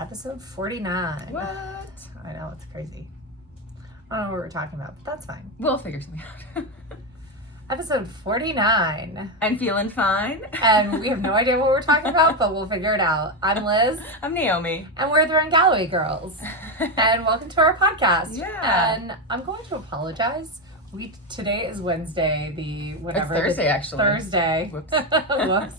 Episode 49. What? I know, it's crazy. I don't know what we're talking about, but that's fine. We'll figure something out. Episode 49. And feeling fine. And we have no idea what we're talking about, but we'll figure it out. I'm Liz. I'm Naomi. And we're the Run Galloway Girls. And welcome to our podcast. Yeah. And I'm going to apologize. Today is Wednesday, It's Thursday, actually. Thursday. Whoops. Whoops.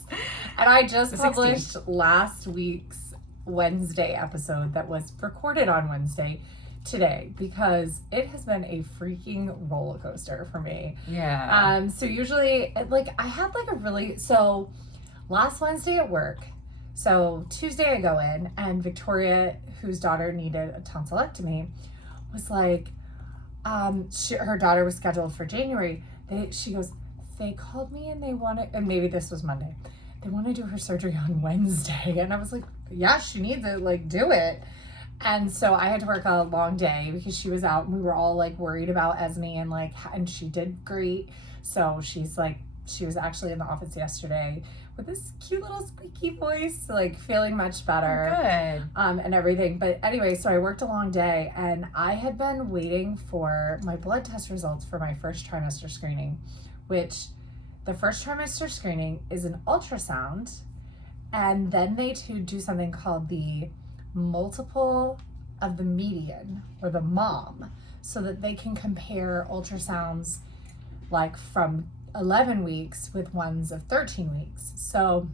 And I just The published last week's Wednesday episode that was recorded on Wednesday today because it has been a freaking roller coaster for me. Yeah. So usually, I had last Wednesday at work, so Tuesday I go in and Victoria, whose daughter needed a tonsillectomy, was like, her daughter was scheduled for January. She goes, they called me and they wanted, and maybe this was Monday, they want to do her surgery on Wednesday. And I was like, yeah, she needs it, do it. And so I had to work a long day because she was out and we were all worried about Esme and she did great. So she was actually in the office yesterday with this cute little squeaky voice, feeling much better. Good. And everything. But anyway, so I worked a long day and I had been waiting for my blood test results for my first trimester screening, which the first trimester screening is an ultrasound. And then they do something called the multiple of the median or the mom, so that they can compare ultrasounds from 11 weeks with ones of 13 weeks. So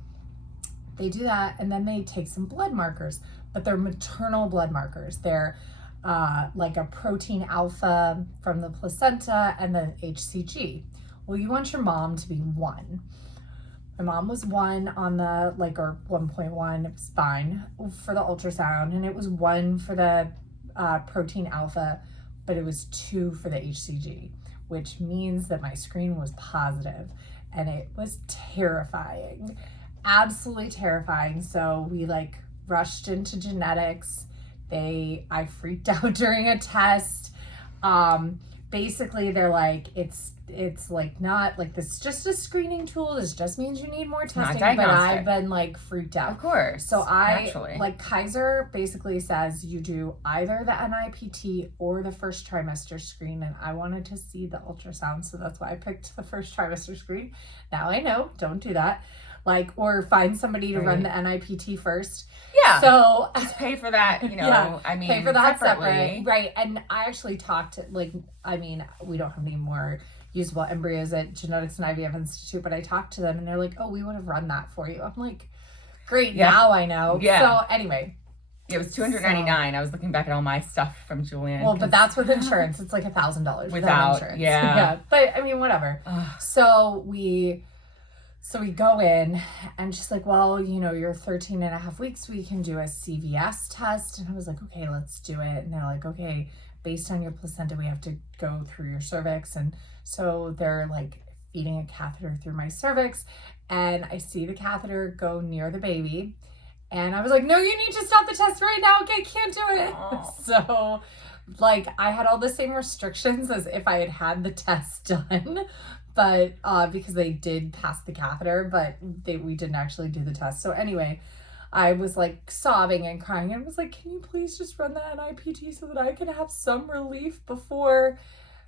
they do that, and then they take some blood markers, but they're maternal blood markers. They're a protein alpha from the placenta and then HCG. Well, you want your mom to be 1. My mom was 1 on the, or 1.1, it was fine for the ultrasound, and it was 1 for the protein alpha, but it was 2 for the HCG, which means that my screen was positive, and it was terrifying, absolutely terrifying. So we rushed into genetics. I freaked out during a test. Basically they're it's not this is just a screening tool. This just means you need more testing. But I've been freaked out. Of course. So naturally. Kaiser basically says you do either the NIPT or the first trimester screen, and I wanted to see the ultrasound, so that's why I picked the first trimester screen. Now I know, don't do that. Or find somebody to run the NIPT first. Yeah. So just pay for that, yeah, pay for that separately. separate. Right. And I actually talked we don't have any more usable embryos at Genetics and IVF Institute, but I talked to them and they're like, oh, we would have run that for you. I'm like, great, now I know. Yeah. So anyway. It was $299. I was looking back at all my stuff from Julian. Well, but that's with insurance. It's $1,000 without insurance. Yeah. But whatever. So we go in and she's like, well, you're 13 and a half weeks. We can do a CVS test. And I was like, okay, let's do it. And they're like, okay, based on your placenta, we have to go through your cervix. And so they're feeding a catheter through my cervix. And I see the catheter go near the baby. And I was like, no, you need to stop the test right now. Okay, can't do it. Oh. So I had all the same restrictions as if I had the test done. But because they did pass the catheter, but we didn't actually do the test. So anyway, I was sobbing and crying and was like, can you please just run the NIPT so that I can have some relief before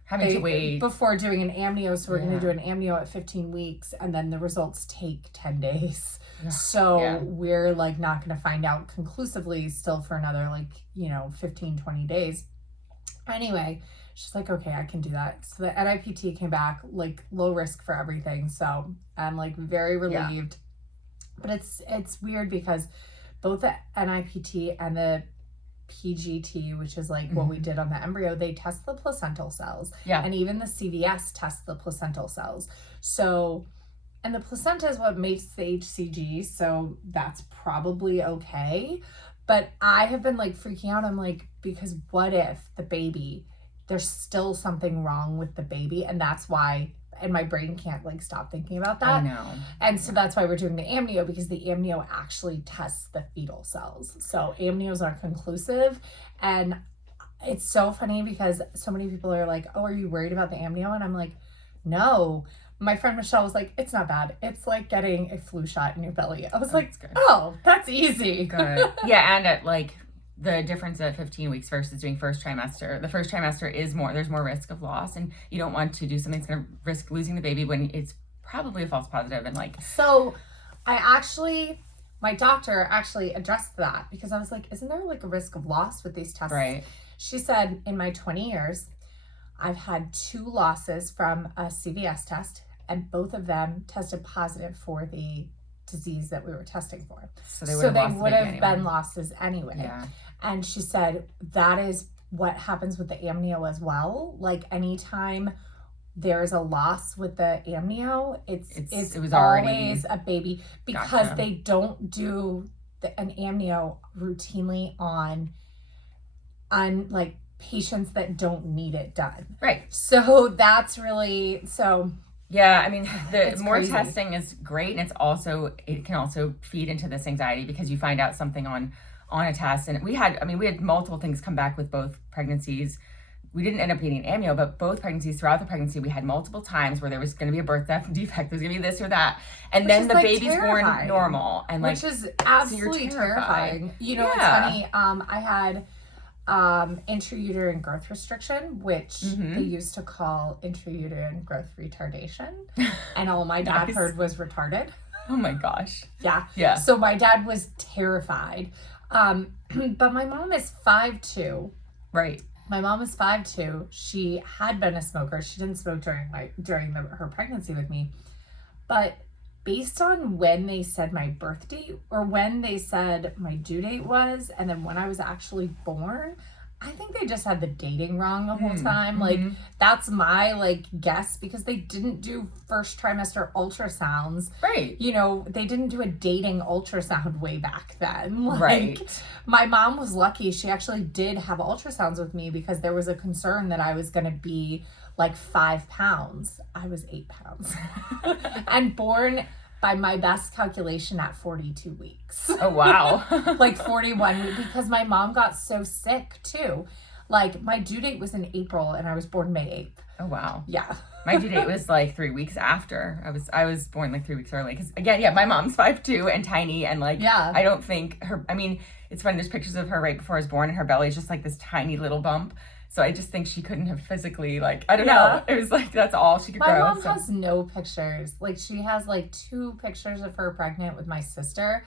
having to wait before doing an amnio. So we're going to do an amnio at 15 weeks and then the results take 10 days. Yeah. So we're not going to find out conclusively still for another 15, 20 days. Anyway, she's like, okay, I can do that. So the NIPT came back low risk for everything. So I'm very relieved. But it's weird because both the NIPT and the PGT, which is what we did on the embryo, they test the placental cells. Yeah. And even the CVS tests the placental cells. So, and the placenta is what makes the HCG. So that's probably okay. But I have been freaking out. I'm because what if the baby, there's still something wrong with the baby, and that's why, and my brain can't stop thinking about that. I know. And so that's why we're doing the amnio, because the amnio actually tests the fetal cells. So amnios are conclusive, and it's so funny because so many people are like, oh, are you worried about the amnio? And I'm like, no. My friend Michelle was like, it's not bad. It's like getting a flu shot in your belly. I was like, That's good. oh, that's easy. Good. Yeah, and at the difference at 15 weeks versus doing first trimester. The first trimester is there's more risk of loss, and you don't want to do something that's going to risk losing the baby when it's probably a false positive. And like, so my doctor actually addressed that, because I was like, isn't there like a risk of loss with these tests? right. She said, in my 20 years, I've had 2 losses from a CVS test, and both of them tested positive for the disease that we were testing for. So they would have been losses anyway. Yeah. And she said that is what happens with the amnio as well. Like anytime there's a loss with the amnio, it was always a baby, because Gotcha. they don't do an amnio routinely on like patients that don't need it done. Right. So that's really Yeah, I mean, the It's more crazy. testing is great, and it can also feed into this anxiety, because you find out something on a test. And we had multiple things come back with both pregnancies. We didn't end up getting an amnio, but both pregnancies, throughout the pregnancy, we had multiple times where there was going to be a birth defect, there's going to be this or that, and Which then is, the like, baby's born terrifying. normal, and like, which is absolutely terrified. terrifying. You know, Yeah. it's funny. I had intrauterine growth restriction, which they used to call intrauterine growth retardation, and all my dad Nice. heard was retarded. oh my gosh, Yeah. yeah, So my dad was terrified. But my mom is 5'2". right, My mom is 5'2". She had been a smoker. She didn't smoke during her pregnancy with me. But based on when they said my birth date, or when they said my due date was, and then when I was actually born, I think they just had the dating wrong the whole time. Like, that's my like guess, because they didn't do first trimester ultrasounds. right, You know, they didn't do a dating ultrasound way back then. Like, right. my mom was lucky. She actually did have ultrasounds with me, because there was a concern that I was going to be like 5 pounds. I was 8 pounds. And born, by my best calculation, at 42 weeks. Oh wow. Like 41, because my mom got so sick too. Like, my due date was in April, and I was born May 8th. Oh wow. Yeah. My due date was like 3 weeks after. I was born like 3 weeks early, because again, yeah, my mom's 5'2" and tiny, and like, Yeah. I don't think her. I mean, it's funny. There's pictures of her right before I was born, and her belly is just like this tiny little bump. So I just think she couldn't have physically, like, I don't know. It was like, that's all she could My grow. mom has no pictures. Like, she has like 2 pictures of her pregnant with my sister,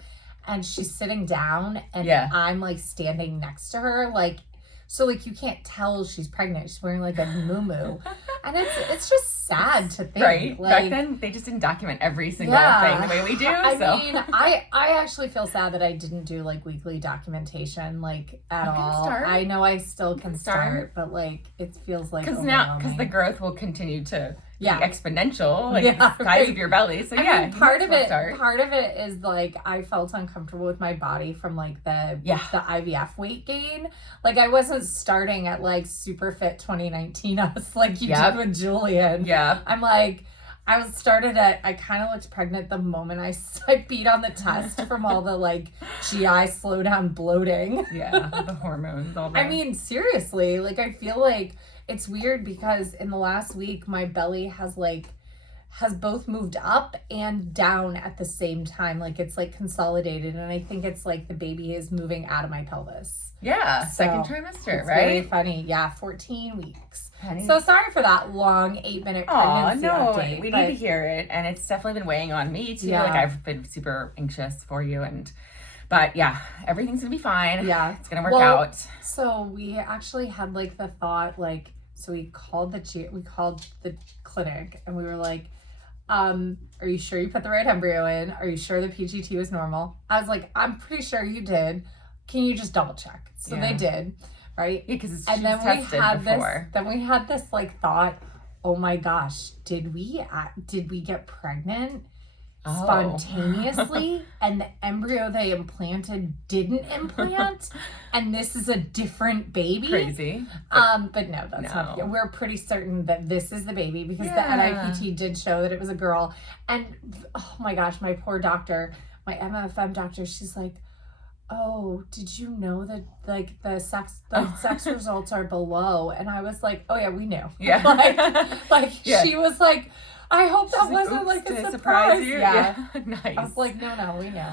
and she's sitting down, and Yeah. I'm like standing next to her, like, so like you can't tell she's pregnant. She's wearing like a muumuu, and it's just sad to think. Right. Like, Back then, they just didn't document every single thing the way we do. I So mean, I actually feel sad that I didn't do like weekly documentation, like, at You can all. start. I know I still can start. start, but like it feels like because overwhelming. the growth will continue to Yeah. be exponential, like Yeah, the size right. of your belly. So I yeah, mean, part you of might as it well start. part of it is like I felt uncomfortable with my body from like the IVF weight gain. Like, I wasn't starting at like super fit 2019 us like you Yep. did with Julian. Yeah. I'm like, I kind of looked pregnant the moment I beat on the test from all the like GI slowdown bloating. Yeah, the hormones, all that. I mean, seriously, like, I feel like it's weird, because in the last week, my belly has both moved up and down at the same time. Like, it's like consolidated, and I think it's like the baby is moving out of my pelvis. yeah, So, second trimester, It's very right? funny. Yeah, 14 weeks. Honey. So sorry for that long 8-minute Aw, pregnancy no, update. we but need to hear it, and it's definitely been weighing on me too. Yeah. Like, I've been super anxious for you, but yeah, everything's gonna be fine. Yeah. It's gonna work Well, out. So we actually had like the thought, like, so we called the clinic, and we were like, are you sure you put the right embryo in? Are you sure the PGT was normal? I was like, I'm pretty sure you did. Can you just double check? So Yeah. they did, right? Yeah, because And she's then we tested had before. this like thought, oh my gosh, did we get pregnant Oh. spontaneously, and the embryo they implanted didn't implant, and this is a different baby? Crazy. But no, that's No. not. We're pretty certain that this is the baby, because Yeah. the NIPT did show that it was a girl. And oh my gosh, my poor doctor, my MFM doctor, she's like, "Oh, did you know that like the sex results are below?" And I was like, "Oh yeah, we knew." Yeah. like Yeah. she was like, "I hope that She's wasn't "Oops, like did a I surprise." you? Yeah. Nice. I was like, "No, we know."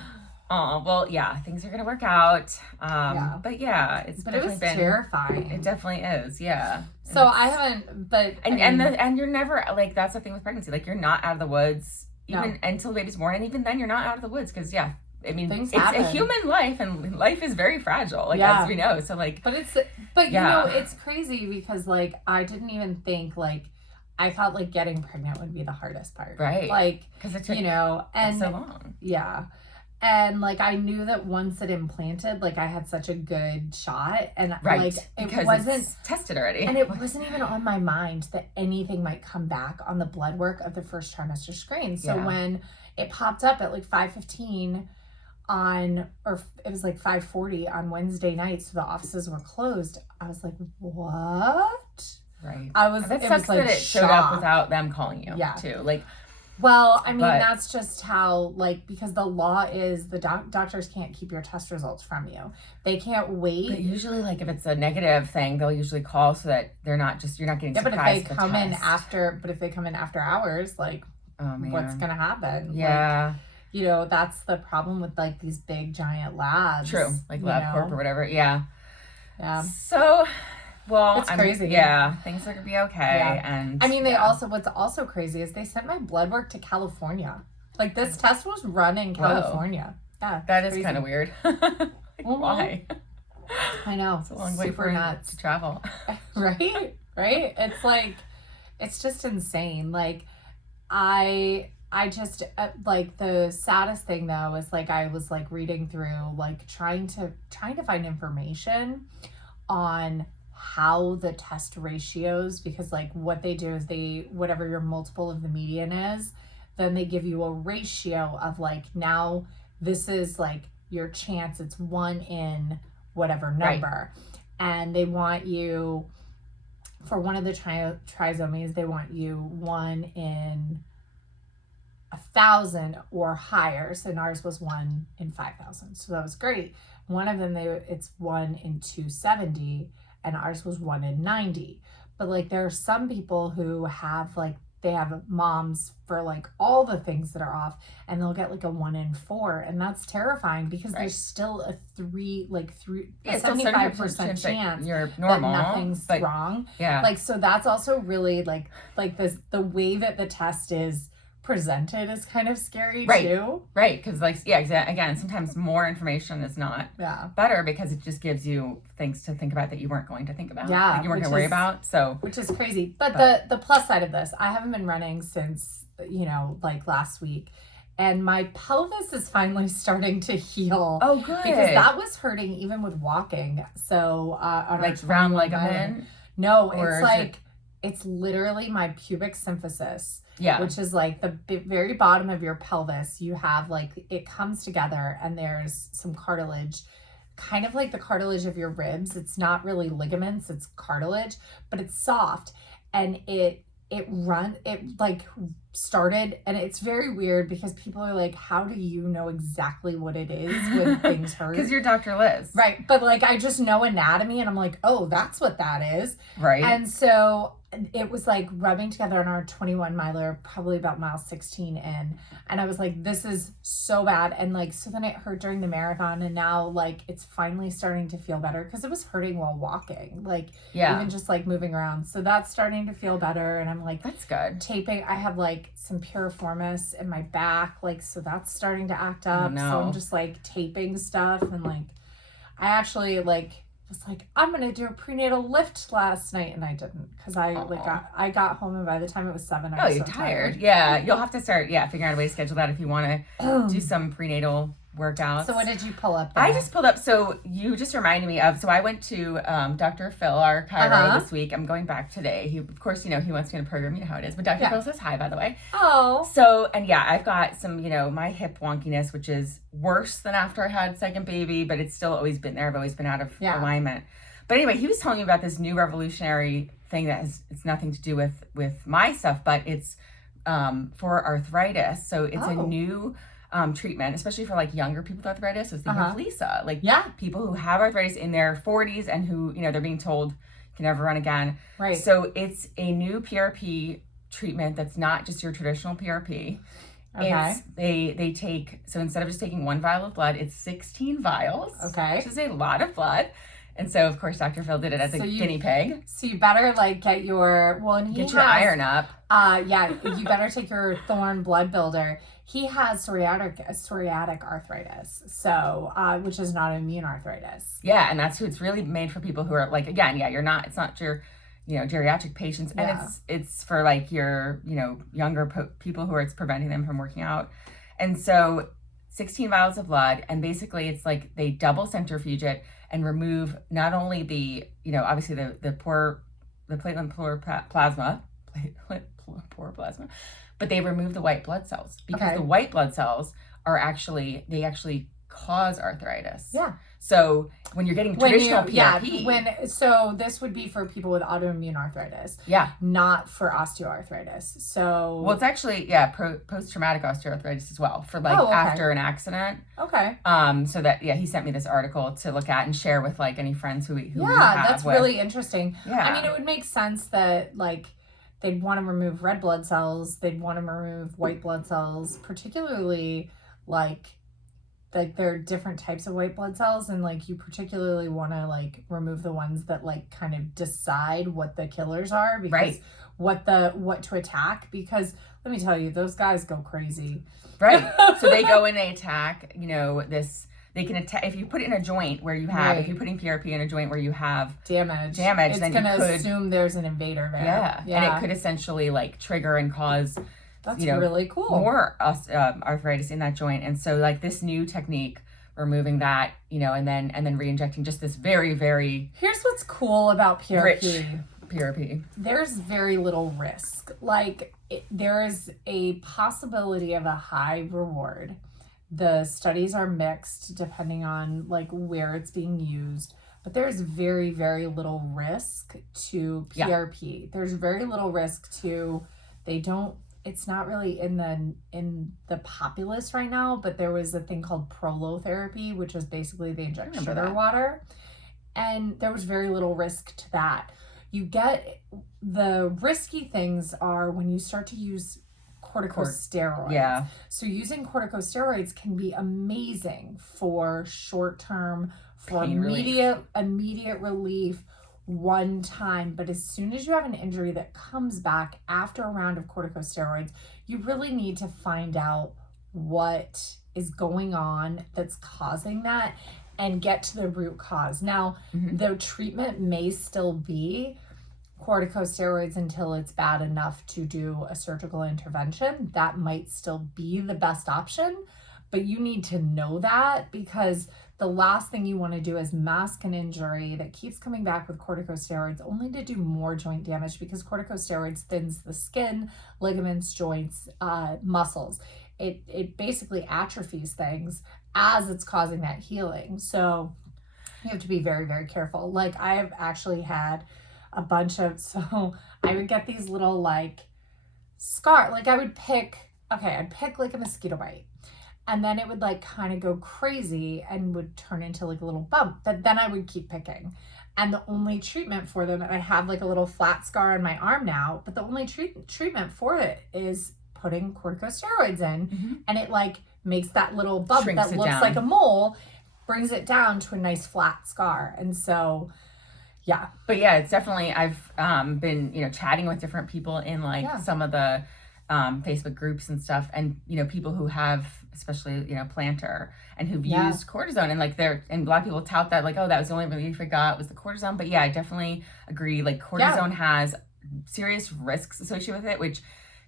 Oh, well, yeah, things are gonna work out. Yeah. But yeah, it's But it definitely was been. terrifying. It definitely is, yeah. So I haven't, but And you're never like, that's the thing with pregnancy. Like, you're not out of the woods even No. until the baby's born, and even then you're not out of the woods because I mean, Things it's happen. a human life, and life is very fragile, like Yeah. as we know. So like, but you Yeah. know, it's crazy because like I didn't even think like I thought like getting pregnant would be the hardest part. Right. Like, because it took you know, and so long. yeah. And like I knew that once it implanted, like I had such a good shot, and Right. like it because wasn't, it's tested already. and it wasn't even on my mind that anything might come back on the blood work of the first trimester screen. So Yeah. when it popped up at like 5:15 or it was like 5:40 on Wednesday night, so the offices were closed, I was like, what? Right. It That was sucks like that it showed shock. up without them calling you. Yeah. Too. Like, Well, I mean, But- that's just how, like, because the law is the doctors can't keep your test results from you. They can't wait. but usually, like, if it's a negative thing, they'll usually call so that you're not getting Yeah, but if surprised. they come in after hours, like, oh man, what's gonna happen? Like, Yeah. you know, that's the problem with like these big giant labs. True. Like you LabCorp know? or whatever. Yeah. Yeah. So, well, It's crazy. Yeah, things are gonna be okay. Yeah. And I mean, yeah. what's also crazy is they sent my blood work to California. Like this test was run in Whoa. California. Yeah. That is crazy. kind of weird. Like, why? I know. It's a long way Super for nuts. to travel. Right? Right? It's like, it's just insane. Like, I just, like, the saddest thing though is like, I was like reading through, like, trying to find information on how the test ratios, because like what they do is whatever your multiple of the median is, then they give you a ratio of like, now this is like your chance, it's 1 in whatever number. And they want you, for one of the trisomies, they want you 1 in 1,000 or higher. So ours was 1 in 5,000. So that was great. One of them, it's 1 in 270, and ours was 1 in 90. But like there are some people who have like, they have moms for like all the things that are off, and they'll get like a 1 in 4, and that's terrifying because there's still a 75% chance you're normal, that nothing's wrong. Yeah. Like, so that's also really like this, the way that the test is presented is kind of scary too. Right, because like, yeah, again, sometimes more information is not better because it just gives you things to think about that you weren't going to think about. Yeah, like you weren't going to worry about. So, which is crazy. But the plus side of this, I haven't been running since, you know, like last week, and my pelvis is finally starting to heal. Oh, good. Because that was hurting even with walking. So on like round ligament. No, it's like it's literally my pubic symphysis. Yeah. Which is like the very bottom of your pelvis. You have like, it comes together and there's some cartilage, kind of like the cartilage of your ribs. It's not really ligaments, it's cartilage, but it's soft. And it like started, and it's very weird because people are like, how do you know exactly what it is when things hurt? Because you're Dr. Liz. Right. But like, I just know anatomy, and I'm like, oh, that's what that is. Right. And so it was like rubbing together on our 21 miler, probably about mile 16 in. And I was like, this is so bad. And like, so then it hurt during the marathon, and now like it's finally starting to feel better because it was hurting while walking, like even just like moving around. So that's starting to feel better. And I'm like, that's good. Taping. I have like some piriformis in my back, like, so that's starting to act up. Oh, no. So I'm just like taping stuff, and like, I actually like was like, I'm gonna do a prenatal lift last night, and I didn't, because I got home, and by the time it was 7, I was you're so tired. Yeah, you'll have to start figuring out a way to schedule that if you want to do some prenatal workouts. So what did you pull up there? I just pulled up, so you just reminded me of, so I went to Dr. Phil, our chiro, this week. I'm going back today. He, of course, he wants me in a program, you know how it is, but Dr. Phil says hi, by the way. Oh. So, and I've got some, my hip wonkiness, which is worse than after I had second baby, but it's still always been there. I've always been out of alignment. But anyway, he was telling me about this new revolutionary thing that it's nothing to do with my stuff, but it's for arthritis. So it's a new treatment, especially for like younger people with arthritis. I was thinking of Lisa, like people who have arthritis in their 40s and who, they're being told can never run again. Right. So it's a new PRP treatment that's not just your traditional PRP. Okay. They take, so instead of just taking one vial of blood, it's 16 vials. Okay. Which is a lot of blood. And so, of course, Dr. Phil did it as a guinea pig. So you better like get your, well, and he Get your iron up. Yeah, you better take your Thorne blood builder. He has psoriatic arthritis, so which is not immune arthritis. Yeah, and that's who it's really made for people who are like, again, yeah, it's not your, geriatric patients, and it's for like your, younger people who it's preventing them from working out. And so 16 vials of blood, and basically it's like they double centrifuge it and remove not only the, obviously the platelet plasma, but they remove the white blood cells, because the white blood cells they actually cause arthritis. Yeah. So when you're getting traditional PRP, so this would be for people with autoimmune arthritis. Yeah. Not for osteoarthritis. So well, it's actually post-traumatic osteoarthritis as well, for like after an accident. Okay. So that he sent me this article to look at and share with like any friends who that's really interesting. Yeah. I mean, it would make sense that like they'd want to remove red blood cells, they'd want to remove white blood cells, particularly like there are different types of white blood cells, and like you particularly want to like remove the ones that like kind of decide what the killers are, because what to attack, because let me tell you, those guys go crazy. Right. So they go and they attack, they can attack if you put it in a joint where you have if you're putting PRP in a joint where you have damage, it's then gonna assume there's an invader there. Yeah. And it could essentially like trigger and cause really cool. More arthritis in that joint. And so like this new technique, removing that, and then re-injecting just this very, very Here's what's cool about PRP. Rich PRP. There's very little risk. Like there is a possibility of a high reward. The studies are mixed depending on like where it's being used, but there's very, very little risk to PRP. Yeah. There's very little risk to it's not really in the populace right now, but there was a thing called prolotherapy, which is basically they inject sugar water, and there was very little risk to that. You get the risky things are when you start to use corticosteroids. Yeah. So using corticosteroids can be amazing for short-term, for immediate relief, one time, but as soon as you have an injury that comes back after a round of corticosteroids, you really need to find out what is going on that's causing that and get to the root cause. Now, the treatment may still be corticosteroids until it's bad enough to do a surgical intervention. That might still be the best option, but you need to know that, because the last thing you want to do is mask an injury that keeps coming back with corticosteroids only to do more joint damage, because corticosteroids thins the skin, ligaments, joints, muscles. It basically atrophies things as it's causing that healing. So you have to be very, very careful. Like I've actually had a bunch of, so I would get these little like like I'd pick like a mosquito bite. And then it would like kind of go crazy and would turn into like a little bump. But then I would keep picking. And the only treatment for them, I have like a little flat scar on my arm now, but the only treatment for it is putting corticosteroids in. And it like makes that little bump that looks like a mole, brings it down to a nice flat scar. And so, yeah. But yeah, it's definitely, I've been, chatting with different people in like some of the Facebook groups and stuff, and people who have, especially plantar, and who've used cortisone, and like and a lot of people tout that like, oh, that was the only relief I got was the cortisone. But yeah, I definitely agree. Like cortisone has serious risks associated with it, which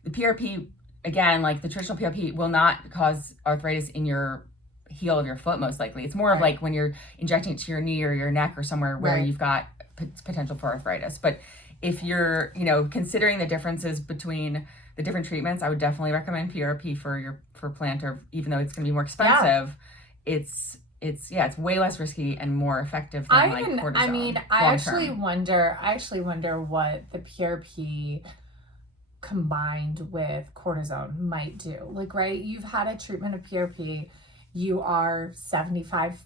the PRP, again, like the traditional PRP will not cause arthritis in your heel of your foot, most likely. It's more of like when you're injecting it to your knee or your neck or somewhere where you've got potential for arthritis. But if you're considering the differences between the different treatments, I would definitely recommend PRP for plantar, even though it's going to be more expensive. It's way less risky and more effective than cortisone. I mean, I actually wonder what the PRP combined with cortisone might do. Like, right, you've had a treatment of PRP, you are 75%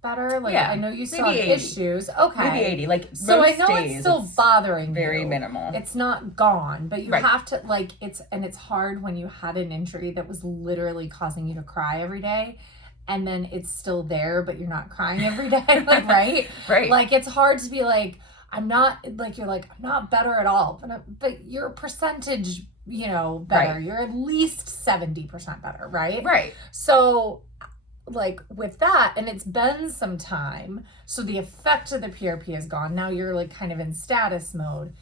better. Like, Yeah, I know you still maybe have 80. issues. Okay. Maybe 80. Like, So I most know days, it's still bothering very you. minimal. It's not gone, but you Right. have to, like, it's hard when you had an injury that was literally causing you to cry every day, and then it's still there, but you're not crying every day. Like, right? Right. Like, it's hard to be like, I'm not, like, you're like, I'm not better at all, but you're a percentage, better. Right. You're at least 70% better, right? Right. So, like, with that, and it's been some time, so the effect of the PRP is gone. Now you're, like, kind of in status mode.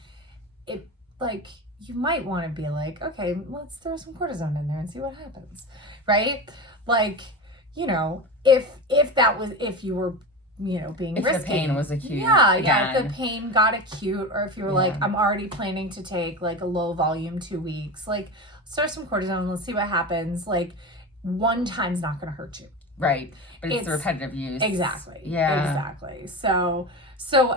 It, like, you might want to be like, okay, let's throw some cortisone in there and see what happens, right? Like, if you were, being if risky. the pain was acute. Yeah, if the pain got acute, or if you were like, Yeah. I'm already planning to take, like, a low volume 2 weeks, like, start some cortisone, let's see what happens. Like, one time's not going to hurt you. Right. But it's the repetitive use. Exactly. Yeah. Exactly. So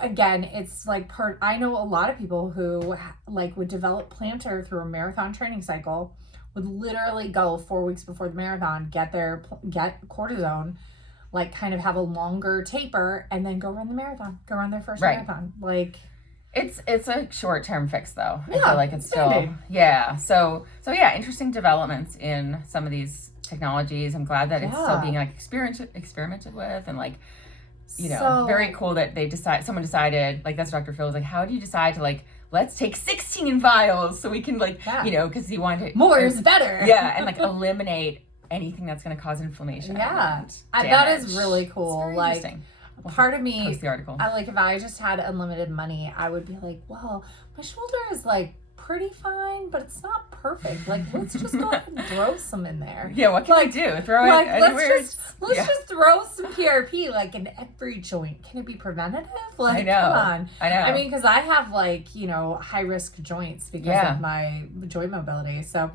again, it's like I know a lot of people who, like, would develop plantar through a marathon training cycle, would literally go 4 weeks before the marathon, get cortisone, like, kind of have a longer taper, and then go run the marathon, go run their first marathon. Like, it's a short-term fix, though. Yeah, I feel like it's still, yeah. So yeah, interesting developments in some of these technologies. I'm glad that it's still being, like, experimented with, and, like, very cool that someone decided, like, that's Dr. Phil was like, how do you decide to, like, let's take 16 vials so we can, like, because he wanted more is better. Yeah, and, like, eliminate anything that's going to cause inflammation. Yeah, that is really cool. Like, part of me, post the article. if I just had unlimited money, I would be like, well, my shoulder is, like, pretty fine, but it's not perfect. Like, let's just go ahead and throw some in there. Yeah, what can I do? Throw it anywhere? Let's just throw some PRP, like, in every joint. Can it be preventative? Like, I know. Come on. I know. I mean, because I have, like, high risk joints because of my joint mobility. So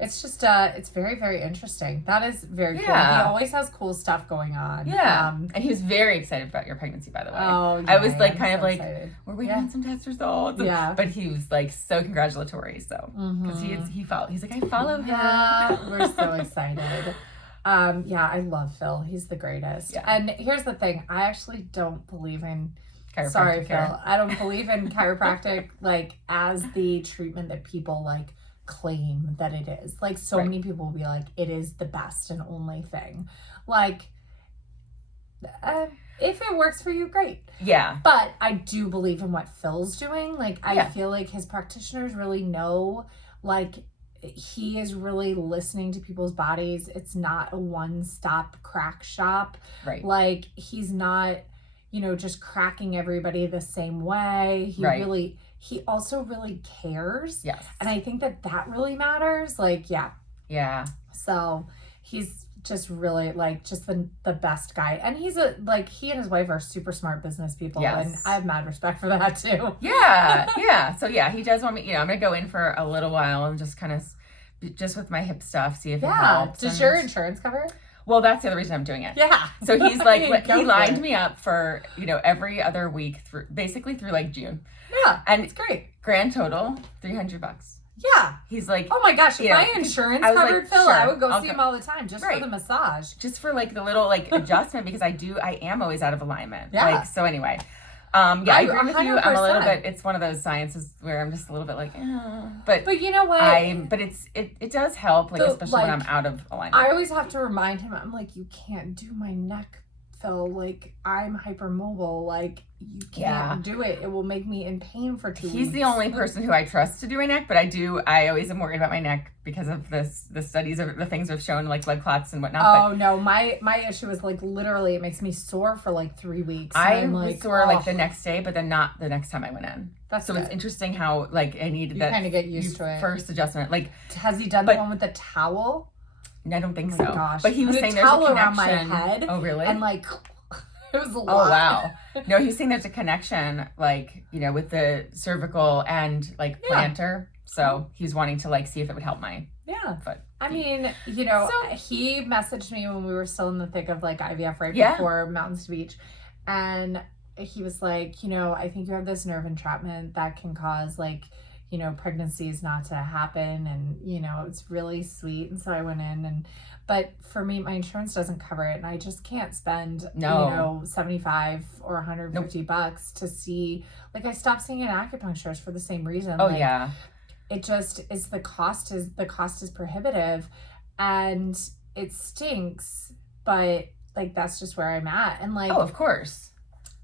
it's just, it's very, very interesting. That is very cool. He always has cool stuff going on. Yeah. And he was very excited about your pregnancy, by the way. Oh, yeah. I was, like, kind of like, excited. we're waiting on some test results. Yeah. But he was, like, so congratulatory. So, because he's like, I follow him. Yeah, we're so excited. I love Phil. He's the greatest. Yeah. And here's the thing. I actually don't believe in Chiropractic Sorry, care. Phil. I don't believe in chiropractic, like, as the treatment that people, like, claim that it is. Like, so many people will be like, it is the best and only thing. Like, if it works for you, great. Yeah. But I do believe in what Phil's doing. Like, I feel like his practitioners really know, like, he is really listening to people's bodies. It's not a one-stop crack shop. Right. Like, he's not, just cracking everybody the same way. He also really cares. Yes. And I think that really matters. Like, yeah. Yeah. So he's just really, like, just the best guy. And he's he and his wife are super smart business people. Yes. And I have mad respect for that too. Yeah. Yeah. So yeah, he does want me, I'm going to go in for a little while and just kind of, just with my hip stuff, see if it helps. Does your insurance cover it? Well, that's the other reason I'm doing it. Yeah. So he's like, he lined me up for, every other week basically through, like, June. Yeah. And it's great. Grand total, $300. Yeah. He's like, oh my gosh, if my insurance covered Phil, sure, I would go see him all the time just for the massage. Just for, like, the little, like, adjustment, because I am always out of alignment. Yeah. Like, so anyway. I agree with you. 100%. I'm a little bit, it's one of those sciences where I'm just a little bit like, but you know what? But it does help, like, especially when I'm out of alignment. I always have to remind him, I'm like, you can't do my neck, Phil. Like, I'm hypermobile. Like, you can't do it. It will make me in pain for 2 weeks. He's the only person who I trust to do my neck, but I always am worried about my neck because of the studies of the things have shown, like blood clots and whatnot. Oh, no. My issue is, like, literally it makes me sore for, like, 3 weeks. I was sore, like, the next day, but then not the next time I went in. That's so good. It's interesting how, like, I needed that. You kind of get used to it. First adjustment. Like, has he done the one with the towel? I don't think so. Gosh. But he was saying there's a connection. Around my head. Oh, really? And, like, it was a lot. Oh, wow. No, he's saying there's a connection, like, with the cervical and, like, plantar. So he's wanting to, like, see if it would help my foot. I mean, he messaged me when we were still in the thick of, like, IVF before Mountains to Beach. And he was like, I think you have this nerve entrapment that can cause, like, pregnancies not to happen. And, it's really sweet. And so I went in but for me, my insurance doesn't cover it. And I just can't spend, No. 75 or 150 bucks to see, like I stopped seeing an acupuncturist for the same reason. Oh, like, yeah. It just is the cost is prohibitive and it stinks, but like that's just where I'm at. And like, Oh, of course.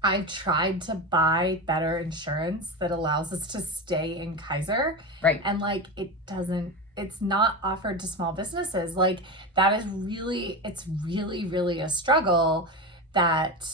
I've tried to buy better insurance that allows us to stay in Kaiser. Right. And like it's not offered to small businesses. Like that is it's really, really a struggle that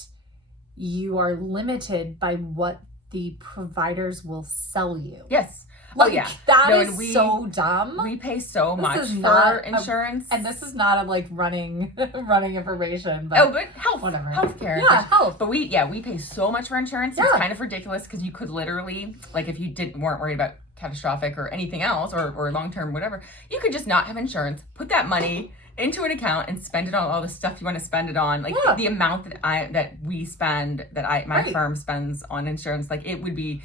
you are limited by what the providers will sell you. Yes. Like, yeah. That is so dumb. We pay so much for not insurance. And this is not a like running information, but but health, whatever. Healthcare. Yeah, health. But we pay so much for insurance. Yeah. It's kind of ridiculous because you could literally, like, if you weren't worried about catastrophic or anything else or long term whatever, you could just not have insurance, put that money into an account and spend it on all the stuff you want to spend it on. Like the amount that we spend, my firm spends on insurance, like it would be.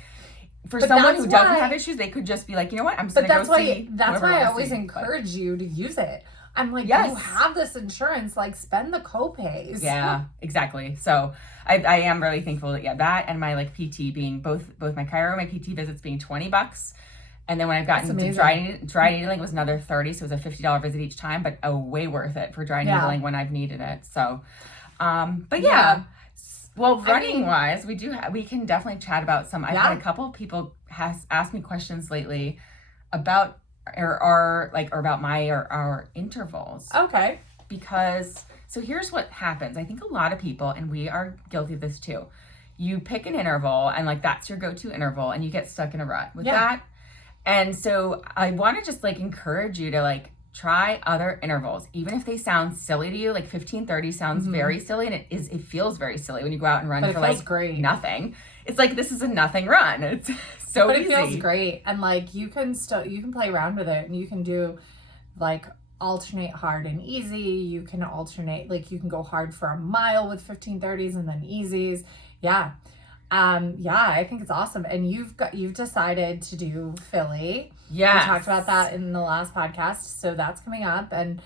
For someone who doesn't have issues, they could just be like, you know what, I'm just going to go see. That's why I always encourage you to use it. I'm like, you have this insurance, like spend the co-pays. Yeah, exactly. So I am really thankful that, that and my like PT being both my chiro and my PT visits being $20. And then when I've gotten to dry needling was another $30. So it was a $50 visit each time, but way worth it for dry needling when I've needed it. So, but yeah. Well, running wise, we can definitely chat about some. I've had a couple of people ask me questions lately about our intervals. Okay. Because so here's what happens. I think a lot of people, and we are guilty of this too. You pick an interval and like that's your go-to interval, and you get stuck in a rut with that. And so I want to just like encourage you to like try other intervals, even if they sound silly to you. Like 15:30 sounds very silly, and it feels very silly when you go out and run for like great. Nothing. It's like this is a nothing run. It's so but easy. It feels great, and like you can play around with it, and you can do like alternate hard and easy. You can alternate, like you can go hard for a mile with 15:30s and then easies. I think it's awesome. And you've decided to do Philly. Yeah. We talked about that in the last podcast. So that's coming up. And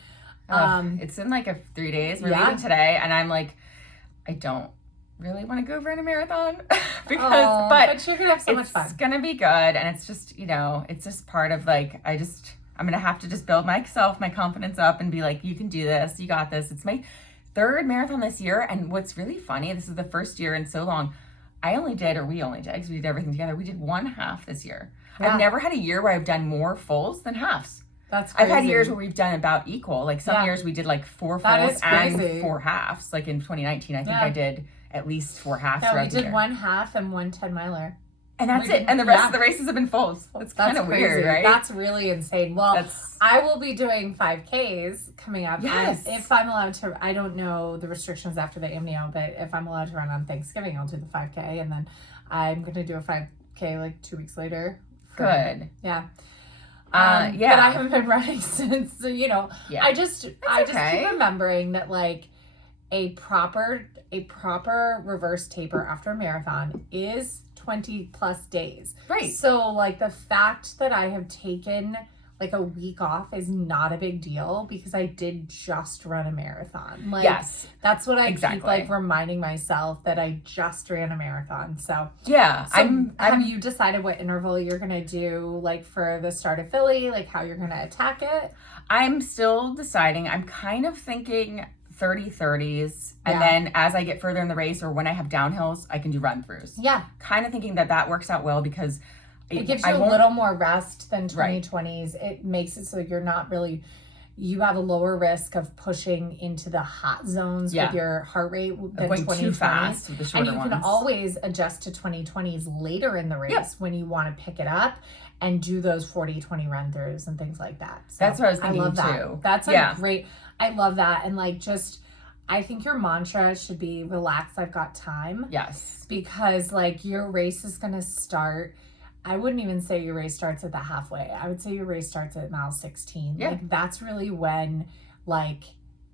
it's in like 3 days. We're leaving today. And I'm like, I don't really want to go run a marathon but you're gonna have so much fun. It's gonna be good. And it's just, it's just part of like, I'm gonna have to just build my confidence up and be like, you can do this, you got this. It's my third marathon this year. And what's really funny, this is the first year in so long, we only did, because we did everything together, we did one half this year. I've never had a year where I've done more fulls than halves. That's crazy. I've had years where we've done about equal. Like some years we did like 4 fulls and 4 halves. Like in 2019, I think I did at least 4 halves. Yeah, we did 1 half and 1 10-miler. And that's it. And the rest of the races have been fulls. It's kind of weird, right? That's really insane. Well, I will be doing 5Ks coming up. Yes. If I'm allowed to, I don't know the restrictions after the amnio, but if I'm allowed to run on Thanksgiving, I'll do the 5K. And then I'm going to do a 5K like 2 weeks later. Good. Yeah. But I haven't been running since, I just keep remembering that like a proper reverse taper after a marathon is 20 plus days. Right. So like the fact that I have taken like a week off is not a big deal because I did just run a marathon. Like, yes. That's what I keep like reminding myself, that I just ran a marathon. So yeah. So have you decided what interval you're going to do like for the start of Philly, like how you're going to attack it? I'm still deciding. I'm kind of thinking 30-30s, and then as I get further in the race or when I have downhills, I can do run throughs. Yeah. Kind of thinking that works out well because it gives you a little more rest than 2020s. It makes it so you're not really, you have a lower risk of pushing into the hot zones with your heart rate than 2020s. Too fast with the shorter and you can always adjust to 2020s later in the race when you want to pick it up and do those 40-20 run throughs and things like that. So that's what I was thinking too. That's a great, I love that. And like I think your mantra should be relax, I've got time. Yes. Because like your race is going to start, I wouldn't even say your race starts at the halfway. I would say your race starts at mile 16. Yeah. Like that's really when like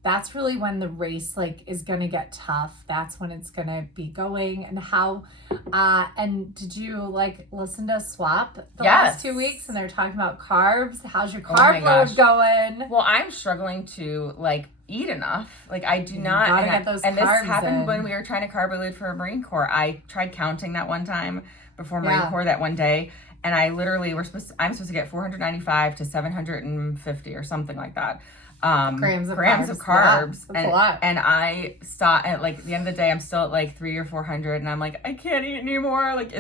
that's really when the race like is gonna get tough. That's when it's gonna be going. And how and did you like listen to Swap the last 2 weeks, and they're talking about carbs? How's your carb load going? Well, I'm struggling to like eat enough. Like I do not, gotta get those and this carbs happened in. when we were trying to carb load for Marine Corps. I tried counting that one time before Marine Corps that one day, and I literally I'm supposed to get 495 to 750 or something like that. Grams of carbs. Yeah, that's a lot. And I stopped at like the end of the day, I'm still at like 300 or 400, and I'm like, I can't eat anymore. Like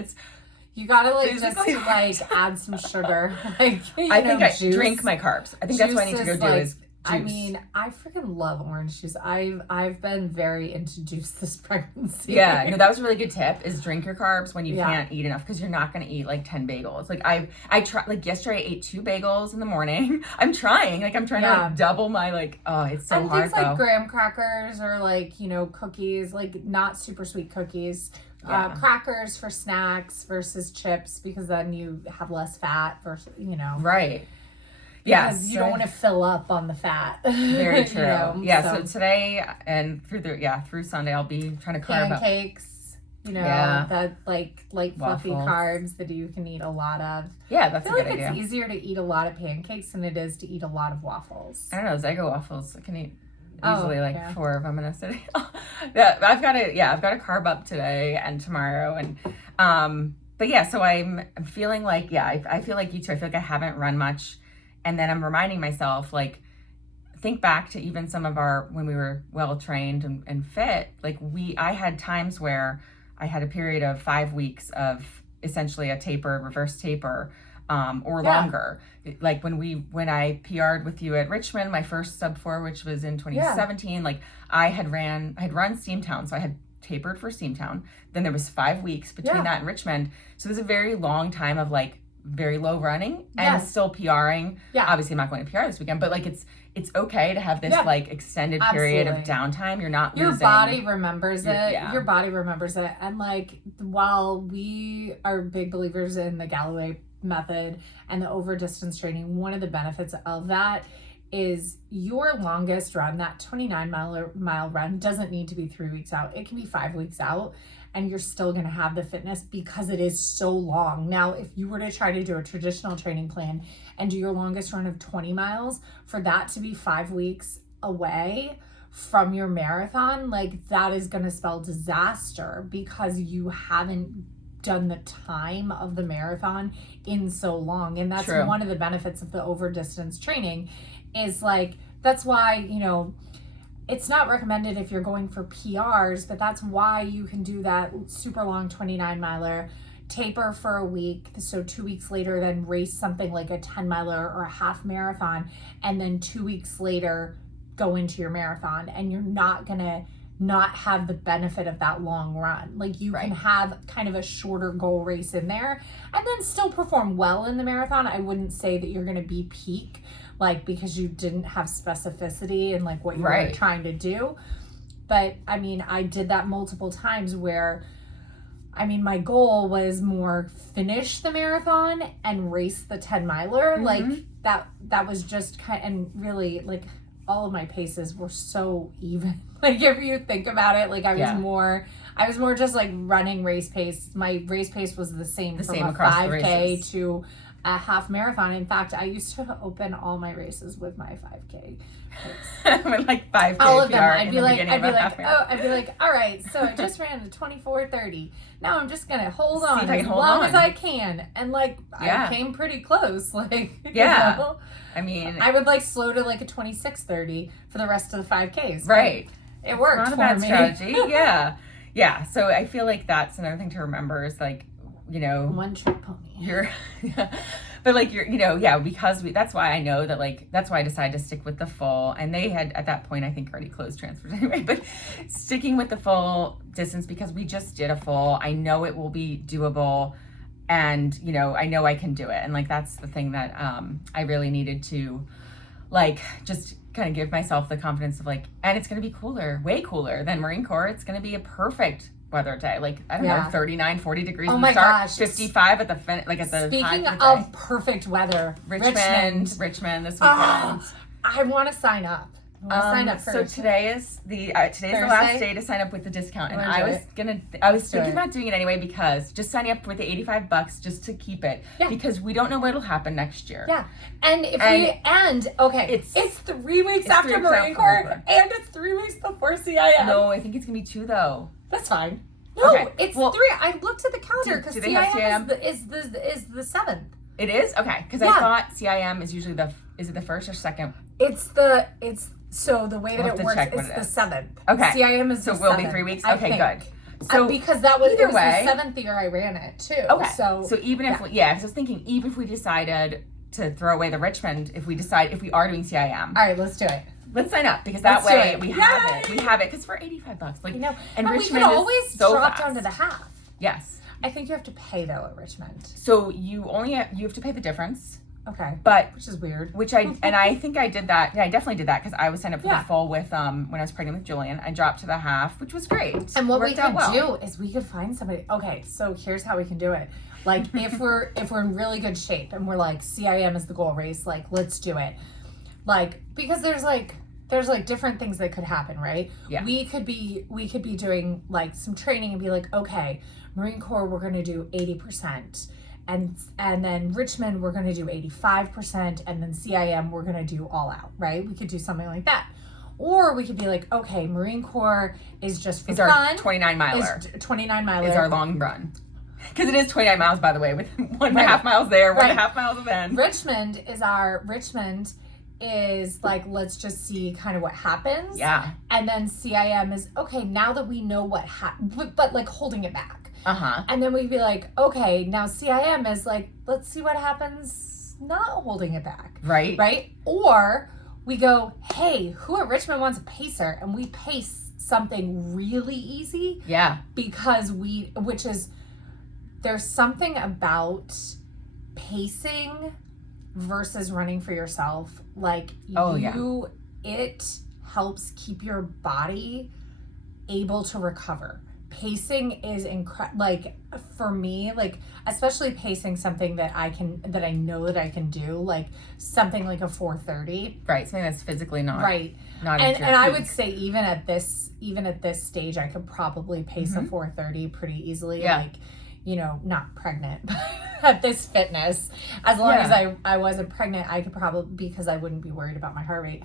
you gotta like just to like add some sugar. Like I think I drink my carbs. I think that's what I need to go do is juice. I mean, I freaking love orange juice. I've been very into juice this pregnancy. Yeah, no, that was a really good tip. Is drink your carbs when you can't eat enough, because you're not going to eat like 10 bagels. Like I tried, like yesterday I ate 2 bagels in the morning. I'm trying to like double my like. Oh, it's so hard. And things like graham crackers or like, you know, cookies, like not super sweet cookies. Crackers for snacks versus chips, because then you have less fat versus, you know. Right. Because you don't want to fill up on the fat. Very true. You know? So today and through Sunday I'll be trying to carb pancakes, you know, that like fluffy carbs that you can eat a lot of. Yeah, that's a good idea. I feel like it's easier to eat a lot of pancakes than it is to eat a lot of waffles. I don't know, Eggo waffles I can eat easily 4 of them in a sitting. I've got to carb up today and tomorrow, and but yeah, so I'm feeling like I feel like you too. I feel like I haven't run much. And then I'm reminding myself, like, think back to even some of when we were well-trained and fit, like I had times where I had a period of 5 weeks of essentially a taper, reverse taper, or longer. Like when I PR'd with you at Richmond, my first sub 4, which was in 2017, like I had run Steamtown. So I had tapered for Steamtown. Then there was 5 weeks between that and Richmond. So it was a very long time of like, very low running and still PRing. Yeah. Obviously I'm not going to PR this weekend, but like it's okay to have this like extended period of downtime. You're not losing. Your body remembers it. Yeah. Your body remembers it. And like, while we are big believers in the Galloway method and the over distance training, one of the benefits of that is your longest run, that 29 mile run, doesn't need to be 3 weeks out. It can be 5 weeks out. And you're still going to have the fitness because it is so long. Now, if you were to try to do a traditional training plan and do your longest run of 20 miles, for that to be 5 weeks away from your marathon, like that is going to spell disaster because you haven't done the time of the marathon in so long. And that's one of the benefits of the over distance training is like, that's why, you know, it's not recommended if you're going for PRs, but that's why you can do that super long 29 miler, taper for a week. So 2 weeks later, then race something like a 10 miler or a half marathon. And then 2 weeks later, go into your marathon, and you're not going to not have the benefit of that long run. Like you can have kind of a shorter goal race in there and then still perform well in the marathon. I wouldn't say that you're going to be peak, like because you didn't have specificity in like what you were trying to do. But I mean, I did that multiple times where, I mean, my goal was more finish the marathon and race the 10 miler. Like that was just and really like all of my paces were so even. Like if you think about it, like I was more just like running race pace. My race pace was the same from a 5K to a half marathon. In fact, I used to open all my races with my 5K. Like 5K. All of them. I'd be like, all right, so I just ran a 24:30. Now I'm just gonna hold on as long as I can. And like I came pretty close. Like you know? I mean, I would like slow to like a 26:30 for the rest of the 5Ks. Right. It worked. Not a bad strategy. Yeah. So I feel like that's another thing to remember is like, you know, one trick pony. But like because that's why I know that like that's why I decided to stick with the full, and they had at that point I think already closed transfers anyway, but sticking with the full distance because we just did a full. I know it will be doable, and you know I know I can do it, and like that's the thing that I really needed to like just kind of give myself the confidence of like, and it's going to be cooler, way cooler than Marine Corps. It's going to be a perfect weather day, like I don't know, 39, 40 degrees. Oh my gosh, 55 at the like at the. Speaking of perfect weather, Richmond this weekend. I want to sign up. Sign up So first. today is the last day to sign up with the discount, and I was thinking about doing it anyway because just signing up with the $85 just to keep it because we don't know what'll happen next year. Yeah, and it's 3 weeks after Marine Corps, and it's 3 weeks before CIM. No, I think it's gonna be 2 though. That's fine. No, it's 3. I looked at the calendar because CIM is the 7th. It is? Okay, because I thought CIM is usually is it the 1st or 2nd? So the way that it works is the 7th. Okay. CIM is the 7th. So we'll be 3 weeks? Okay, good. So because it was the 7th year I ran it too. Okay. So even if, because I was thinking, even if we decided to throw away the Richmond, if we are doing CIM. All right, let's do it. Let's sign up because that way we have it. We have it because for $85, like, and Richmond we can always drop down to the half. Yes. I think you have to pay though at Richmond. So you have to pay the difference. Okay. But which is weird. I think I did that. Yeah, I definitely did that because I was signed up for the full with when I was pregnant with Julian. I dropped to the half, which was great. And what we could do is we could find somebody. Okay, so here's how we can do it. Like if we're in really good shape and we're like CIM is the goal race, like let's do it. Like because there's different things that could happen, right? Yeah. We could be doing like some training and be like, okay, Marine Corps we're gonna do 80%. And then Richmond, we're going to do 85%. And then CIM, we're going to do all out, right? We could do something like that. Or we could be like, okay, Marine Corps is just for fun. Our 29 miler. 29 miler. Is our long run. Because it is 29 miles, by the way, with 1.5 miles there, 1.5 miles then. Richmond is like, let's just see kind of what happens. Yeah. And then CIM is, okay, now that we know what happened, but like holding it back. Uh-huh. And then we'd be like, okay, now CIM is like, let's see what happens not holding it back. Right. Right? Or we go, hey, who at Richmond wants a pacer? And we pace something really easy. Yeah. Because there's something about pacing versus running for yourself. Like it helps keep your body able to recover. Pacing is incredible. Like for me, like especially pacing something that I know that I can do, like something like a 4:30. Right, something that's physically not right. Not and I would say even at this stage, I could probably pace a 4:30 pretty easily. Yeah. Like, not pregnant, but at this fitness, as long as I wasn't pregnant, I could probably because I wouldn't be worried about my heart rate.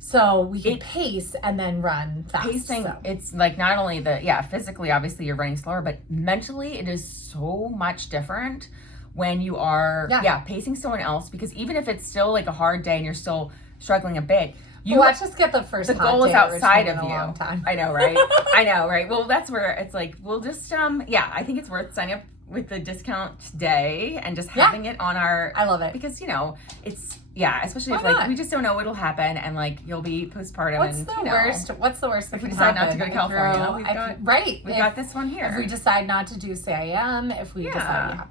So we can pace and then run fast. Pacing, it's like not only physically, obviously you're running slower, but mentally it is so much different when you are, pacing someone else because even if it's still like a hard day and you're still struggling a bit, let's just get the goal is outside of you. Long time. I know, right? I know, right? Well, that's where it's like, we'll just, I think it's worth signing up with the discount today and just having it on our. I love it because it's especially if like we just don't know what'll happen and like you'll be postpartum. What's the worst that if we can decide happen? not to go to California? We've got this one here. If we decide not to do CIM, if we decide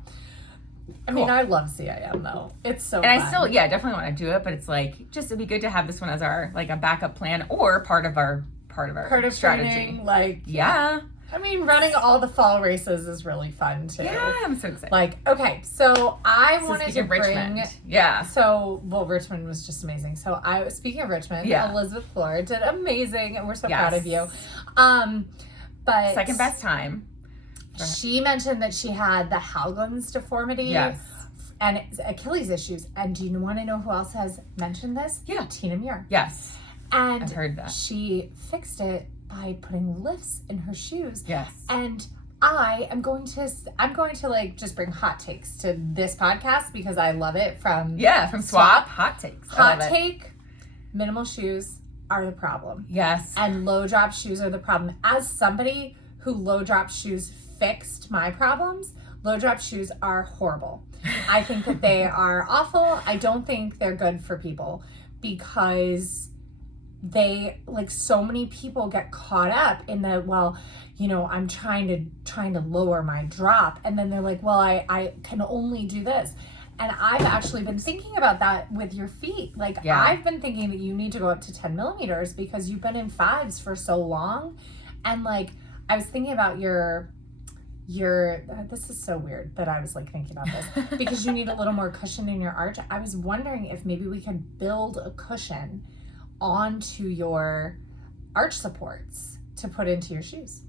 I mean, I love CIM though. It's so fun. I still definitely want to do it, but it's like just it'd be good to have this one as our like a backup plan or part of our strategy. Training, like I mean, running all the fall races is really fun too. Yeah, I'm so excited. Like, okay, so I wanted to bring Richmond. Yeah. So, Richmond was just amazing. So, speaking of Richmond, Elizabeth Fleur did amazing, and we're so proud of you. But second best time. She mentioned that she had the Hauglund's deformity. Yes. And Achilles issues. And do you want to know who else has mentioned this? Yeah. Tina Muir. Yes. And I've heard that. She fixed it by putting lifts in her shoes. Yes. And I'm going to like just bring hot takes to this podcast because I love it from Swap. Hot takes. Hot take, minimal shoes are the problem. Yes. And low drop shoes are the problem. As somebody who low drop shoes fixed my problems, low drop shoes are horrible. I think that they are awful. I don't think they're good for people because they like so many people get caught up in the I'm trying to lower my drop and then they're like, well, I can only do this. And I've actually been thinking about that with your feet. Like I've been thinking that you need to go up to 10 millimeters because you've been in 5s for so long. And like I was thinking about your this is so weird that I was like thinking about this because you need a little more cushion in your arch. I was wondering if maybe we could build a cushion onto your arch supports to put into your shoes.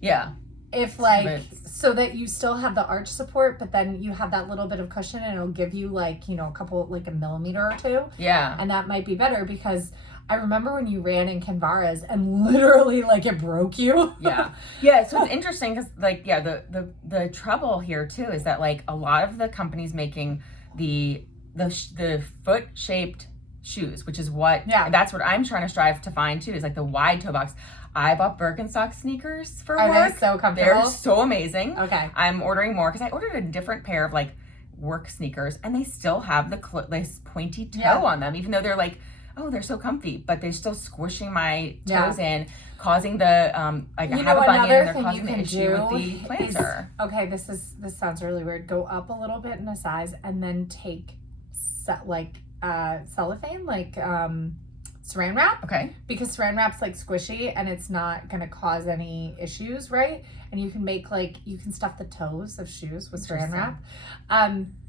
Yeah. If like, so that you still have the arch support, but then you have that little bit of cushion, and it'll give you like, you know, a couple, like a millimeter or two. Yeah. And that might be better, because I remember when you ran in Kinvaras and literally like it broke you. Yeah. Yeah. So it's interesting because like, yeah, the trouble here too is that like a lot of the companies making the foot shaped shoes, which is that's what I'm trying to strive to find too, is like the wide toe box. I bought Birkenstock sneakers for work. Are they so comfortable? They're so amazing. Okay. I'm ordering more because I ordered a different pair of like work sneakers, and they still have this pointy toe on them, even though they're like, oh, they're so comfy, but they're still squishing my toes in, causing the like I have a bunion, and they're causing the issue with the plantar. Okay, this sounds really weird. Go up a little bit in a size, and then take cellophane, like saran wrap. Okay. Because saran wrap's like squishy and it's not gonna cause any issues, right? And you can make you can stuff the toes of shoes with saran wrap.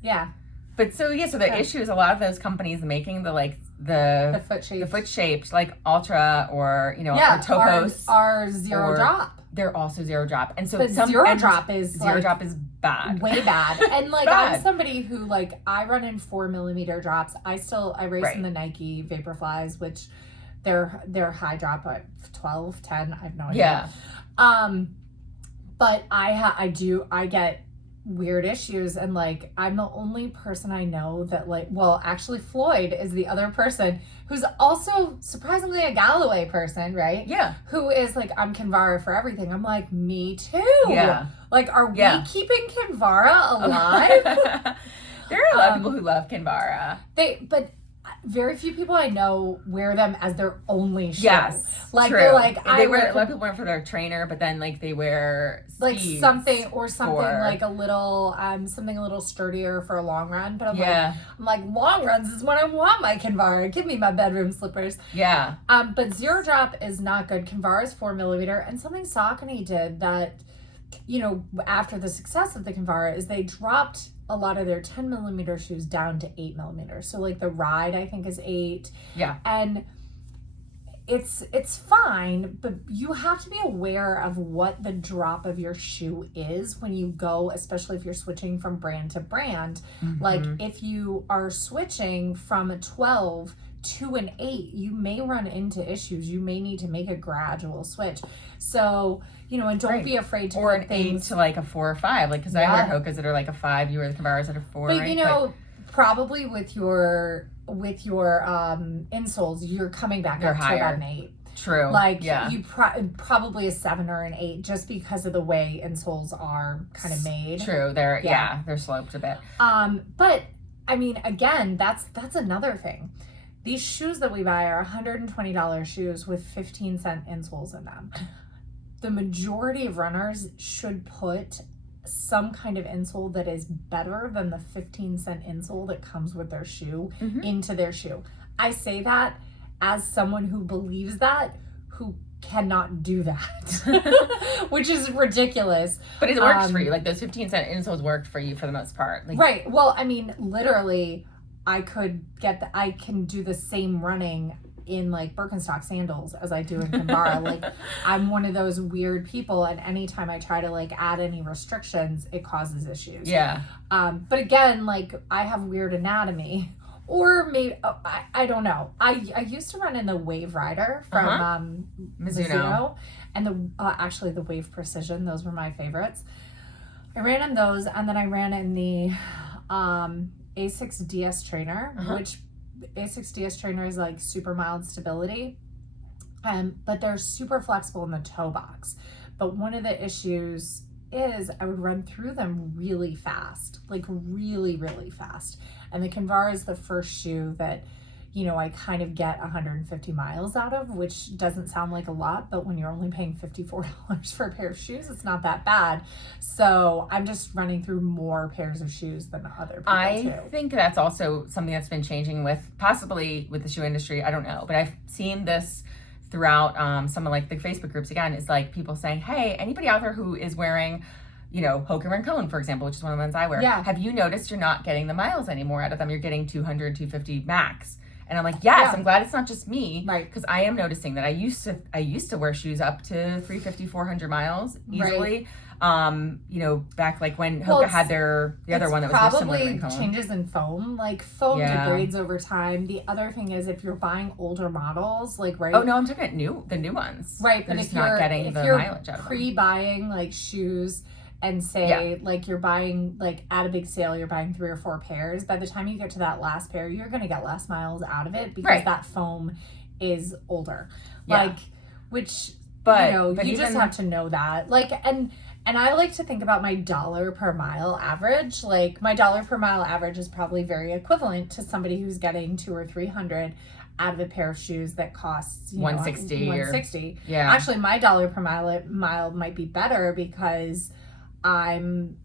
Yeah. But so the issue is a lot of those companies making the foot shaped like Ultra or or Topos are zero drop. They're also zero drop, and so zero drop is bad, way bad. And like I'm somebody who like I run in 4mm drops. I race in the Nike Vaporflies, which they're high drop at 12, 10. I have no idea. Yeah. But I get weird issues, and like I'm the only person I know that actually Floyd is the other person who's also surprisingly a Galloway person, right? Yeah. Who is like, I'm Kinvara for everything. I'm like, me too. Yeah. Like, are we keeping Kinvara alive? There are a lot of people who love Kinvara. But very few people I know wear them as their only shoe. Yes, like true. They're like a lot of people wear it for their trainer, but then like they wear like something like a little something a little sturdier for a long run. But I'm like long runs is when I want my Kinvara. Give me my bedroom slippers. Yeah. But zero drop is not good. Kinvara is 4mm, and something Saucony did that, after the success of the Kinvara is they dropped a lot of their 10mm shoes down to 8mm. So like the Ride, I think, is 8. Yeah. And it's fine, but you have to be aware of what the drop of your shoe is when you go, especially if you're switching from brand to brand. Mm-hmm. Like if you are switching from a 12 to an 8, you may run into issues. You may need to make a gradual switch. So, and don't be afraid to or an 8 to like a 4 or 5. Like, because I wear Hokas that are like a 5, you wear the Kinvaras that are 4. But right? Probably with your insoles, you're coming back up to about an 8. True. Like you probably a 7 or an 8, just because of the way insoles are kind of made. True. They're sloped a bit. But I mean, again, that's another thing. These shoes that we buy are $120 shoes with 15-cent insoles in them. The majority of runners should put some kind of insole that is better than the 15-cent insole that comes with their shoe into their shoe. I say that as someone who believes that, who cannot do that, which is ridiculous. But it works for you. Like those 15-cent insoles worked for you for the most part. Like, right. Well, I mean, literally, I can do the same running in like Birkenstock sandals as I do in Kinvara. Like I'm one of those weird people, and anytime I try to like add any restrictions, it causes issues. Yeah. But again, like I have weird anatomy, or maybe I don't know. I used to run in the Wave Rider from Mizuno, and the Wave Precision. Those were my favorites. I ran in those, and then I ran in the Asics DS Trainer, which Asics DS Trainer is like super mild stability, but they're super flexible in the toe box. But one of the issues is I would run through them really fast, like really, really fast. And the Kinvara is the first shoe that, I kind of get 150 miles out of, which doesn't sound like a lot, but when you're only paying $54 for a pair of shoes, it's not that bad. So I'm just running through more pairs of shoes than other people I think that's also something that's been changing possibly with the shoe industry. I don't know, but I've seen this throughout some of like the Facebook groups. Again, is like people saying, hey, anybody out there who is wearing Hoka Rincon, for example, which is one of the ones I wear. Yeah. Have you noticed you're not getting the miles anymore out of them? You're getting 200, 250 max. And I'm like, yes, Yeah. I'm glad it's not just me. Right. Because I am noticing that I used to wear shoes up to 350, 400 miles easily. You know, back like when Hoka had the other one that was similar to probably Rincon. changes in foam. Like foam degrades over time. The other thing is if you're buying older models, like Oh no, I'm talking about the new ones. Right, They're but just if you're not getting the mileage out of them. Pre-buying like shoes and say like you're buying like at a big sale, you're buying 3 or 4 pairs. By the time you get to that last pair, you're gonna get less miles out of it because that foam is older. Like, which but you know, but you just have to know that. Like, and I like to think about my dollar per mile average. Like my dollar per mile average is probably very equivalent to somebody who's getting 200 or 300 out of a pair of shoes that costs $160. Yeah. Actually, my dollar per mile might be better because I'm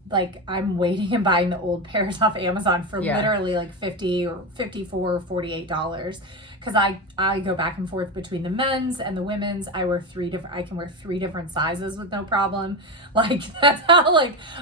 waiting and buying the old pairs off Amazon for literally like $50 or $54 or $48. Because I go back and forth between the men's and the women's. I can wear 3 different sizes with no problem. Like that's how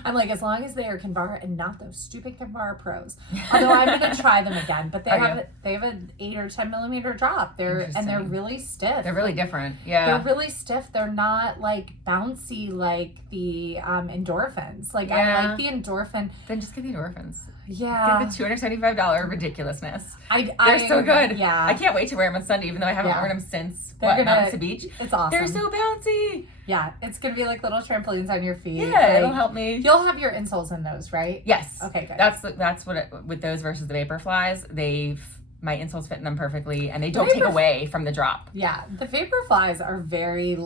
I'm like, as long as they are Kinvara and not those stupid Kinvara Pros. Although I'm gonna try them again, but they have an 8 or 10 millimeter drop. They're really stiff. They're really different. Yeah, they're really stiff. They're not like bouncy like the endorphins. Like I like the endorphin. Then just get the endorphins. Yeah. Get the $275 ridiculousness. They're so good. Yeah. I can't wait to wear them on Sunday, even though I haven't worn them since Mountain Beach. It's awesome. They're so bouncy. Yeah, it's gonna be like little trampolines on your feet. Yeah, it'll help me. You'll have your insoles in those, right? Yes. Okay, good. That's what with those versus the Vaporflies, my insoles fit in them perfectly, and they don't take away from the drop. Yeah, the Vaporflies are very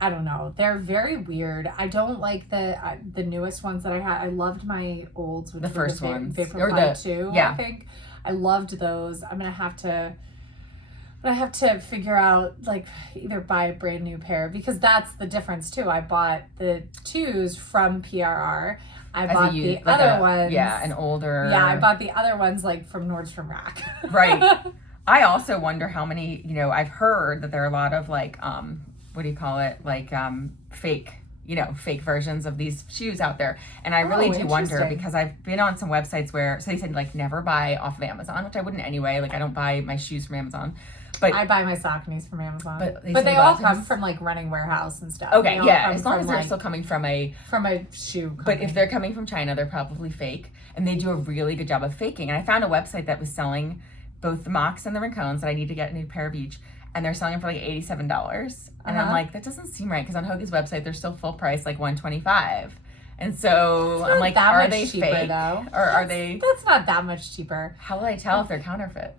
I don't know. They're very weird. I don't like the newest ones that I had. I loved my olds, which the first ones, Vaporfly 2. I think I loved those. I'm gonna have to figure out either buy a brand new pair because that's the difference too. I bought the 2s from PRR. I bought the other ones. Yeah, an older. Yeah, I bought the other ones from Nordstrom Rack. Right. I also wonder how many. I've heard that there are a lot of what do you call it? Fake versions of these shoes out there. And I really do wonder because I've been on some websites where, so they said never buy off of Amazon, which I wouldn't anyway. I don't buy my shoes from Amazon. But I buy my Sauconys from Amazon. But they all come from Running Warehouse and stuff. Okay, yeah. As long as they're still coming from a shoe company. But if they're coming from China, they're probably fake. And they do a really good job of faking. And I found a website that was selling both the Mocs and the Rincones that I need to get a new pair of each. And they're selling them for $87. And I'm like, that doesn't seem right because on Hoka's website they're still full price, $125. And so I'm like, are they cheaper, fake? Though. Or are they? That's not that much cheaper. How will I tell if they're counterfeit?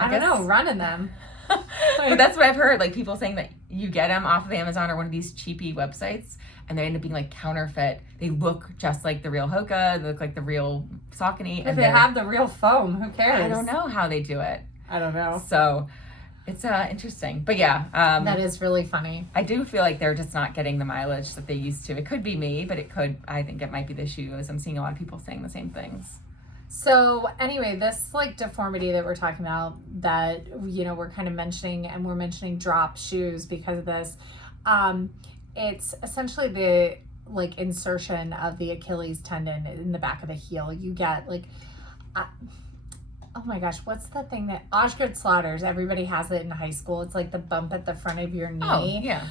I don't know. Running them. But that's what I've heard. People saying that you get them off of Amazon or one of these cheapy websites, and they end up being counterfeit. They look just like the real Hoka. They look like the real Saucony. If they have the real foam, who cares? I don't know how they do it. I don't know. So it's interesting. But yeah. That is really funny. I do feel like they're just not getting the mileage that they used to. It could be me, but I think it might be the shoes. I'm seeing a lot of people saying the same things. So anyway, this deformity that we're talking about that, we're kind of mentioning, and we're mentioning drop shoes because of this. It's essentially the insertion of the Achilles tendon in the back of the heel. You get oh my gosh, what's the thing that Osgood-Schlatter's, everybody has it in high school. It's the bump at the front of your knee. Oh, yeah.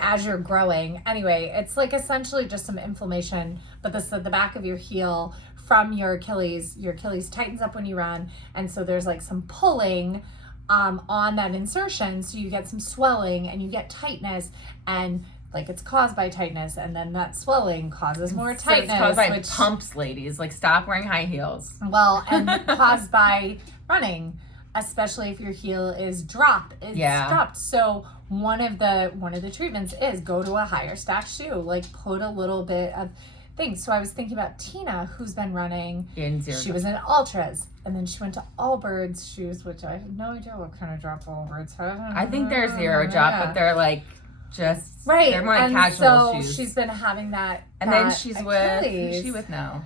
As you're growing. Anyway, it's essentially just some inflammation, but this at the back of your heel from your Achilles. Your Achilles tightens up when you run, and so there's some pulling on that insertion, so you get some swelling and you get tightness, and it's caused by tightness, and then that swelling causes more tightness. It's caused by pumps, ladies. Stop wearing high heels. Well, and caused by running, especially if your heel is dropped. So one of the treatments is go to a higher stack shoe. Put a little bit of things. So I was thinking about Tina, who's been running. She was in Ultras, and then she went to Allbirds shoes, which I have no idea what kind of drop Allbirds have. I think they're zero drop, but they're just they're more casual shoes. So she's been having that. And then she's Achilles. who's she with now?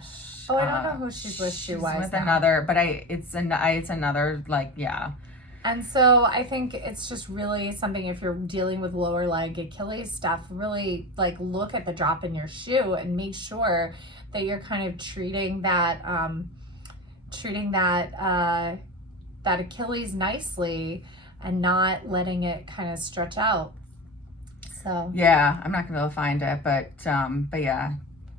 I don't know who she's with shoe-wise. She's with another, but it's another yeah. And so I think it's just really something, if you're dealing with lower leg Achilles stuff, really look at the drop in your shoe and make sure that you're kind of treating that that Achilles nicely and not letting it kind of stretch out. So Yeah, I'm not gonna be able to find it, but yeah,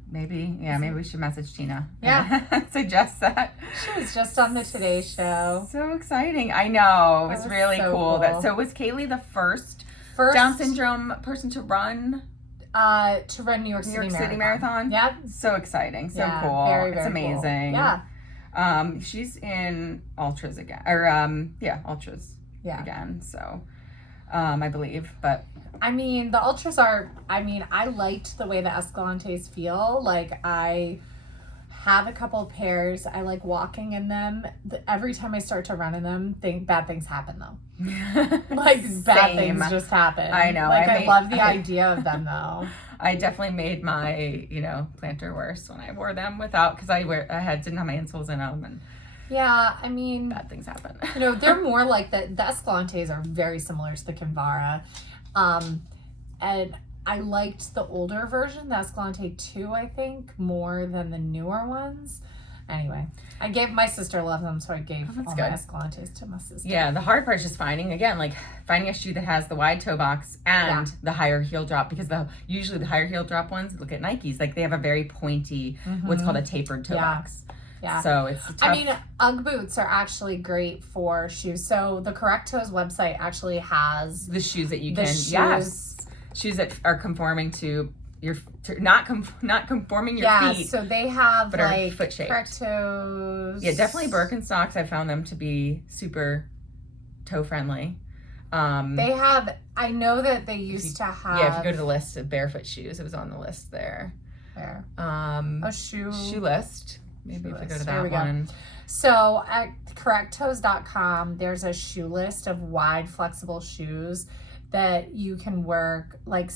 maybe we should message Tina. Yeah. Suggest that. She was just on the Today Show. So exciting. I know. It was That was really so cool. cool. So was Kaylee the first First Down syndrome person to run to run New York City Marathon? Yep. So exciting. So Yeah, cool. very, It's very cool. amazing. Yeah. She's in ultras again. Or ultras again. So I believe. But I mean, the ultras are, I liked the way the Escalantes feel. Like, I have a couple pairs. I like walking in them. Every time I start to run in them, bad things happen, though. Like, bad things just happen. I know. Like, I love the idea of them, though. I definitely made my, plantar worse when I wore them without, because didn't have my insoles in them, and Yeah, I mean, bad things happen. They're more like the Escalantes are very similar to the Kinvara. And I liked the older version, the Escalante 2, I think, more than the newer ones. Anyway, my sister loved them, so I gave all my Escalantes to my sister. Yeah, the hard part is just finding a shoe that has the wide toe box and the higher heel drop, because usually the higher heel drop ones, look at Nikes, like they have a very pointy, what's called a tapered toe box. Yeah. So it's tough. I mean, Ugg boots are actually great for shoes. So the Correct Toes website actually has the shoes that you the can, shoes that are conforming to not conforming your feet. Yeah, so they have but like are foot shaped. Correct Toes. Yeah, definitely Birkenstocks. I found them to be super toe friendly. They have. I know that they used to have. Yeah, if you go to the list of barefoot shoes, it was on the list there. Where? Shoe list. Maybe if we go to There that one. Go. So at correcttoes.com, there's a shoe list of wide, flexible shoes that you can work. Like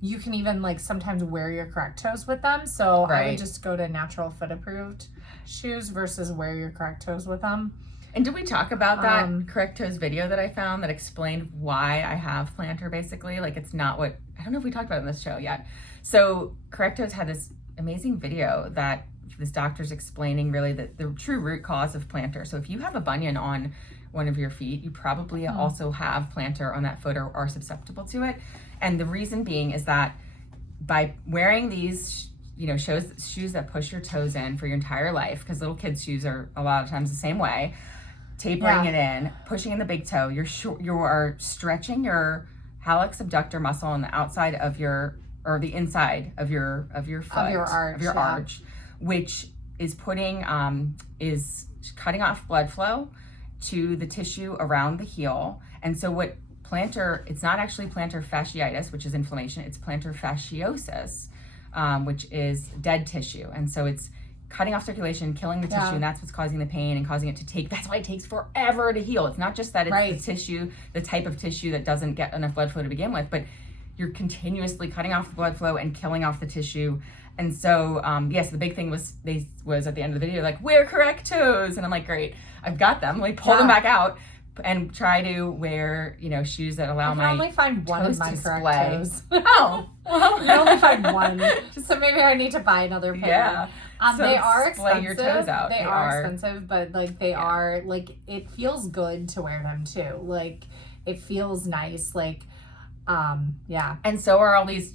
you can even like sometimes wear your Correct Toes with them. So I would just go to natural foot approved shoes versus wear your Correct Toes with them. And did we talk about that Correct Toes video that I found that explained why I have plantar, basically? Like, it's not what, I don't know if we talked about it in this show yet. So Correct Toes had this amazing video that this doctor's explaining really the true root cause of plantar. So if you have a bunion on one of your feet, you probably also have plantar on that foot or are susceptible to it. And the reason being is that by wearing these, shoes that push your toes in for your entire life, because little kids' shoes are a lot of times the same way, tapering it in, pushing in the big toe, you are stretching your hallux abductor muscle on the outside of the inside of your foot, of your arch, which is is cutting off blood flow to the tissue around the heel. And so what plantar, it's not actually plantar fasciitis, which is inflammation, it's plantar fasciosis, which is dead tissue. And so it's cutting off circulation, killing the tissue, and that's what's causing the pain and causing it to take, that's why it takes forever to heal. It's not just that it's the tissue, the type of tissue that doesn't get enough blood flow to begin with, but you're continuously cutting off the blood flow and killing off the tissue. And so, yes, the big thing was at the end of the video, like, wear Correct Toes. And I'm like, great, I've got them. Like, pull them back out and try to wear, shoes that allow my toes to I can only find one of my Correct Toes. Oh, well. I can only find one. So maybe I need to buy another pair. Yeah. So they are expensive. Your toes out. They are expensive, but like they are, like, it feels good to wear them too. Like, it feels nice. Like, yeah. And so are all these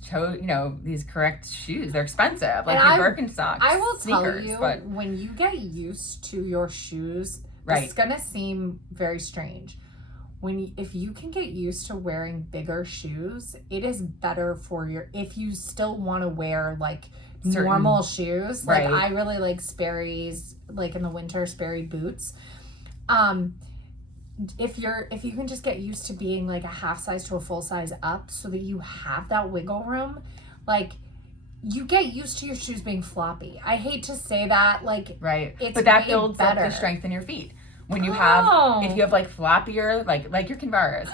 these Correct shoes. They're expensive. Like your Birkenstocks. I will sneakers, tell you, but when you get used to your shoes, it's gonna seem very strange. If you can get used to wearing bigger shoes, it is better for if you still want to wear like normal shoes. Like I really like Sperry's, like in the winter, Sperry boots. If you can just get used to being like a half size to a full size up so that you have that wiggle room, like you get used to your shoes being floppy. I hate to say that, like, but that builds up the strength in your feet. When you if you have like floppier, like your Kinvaras,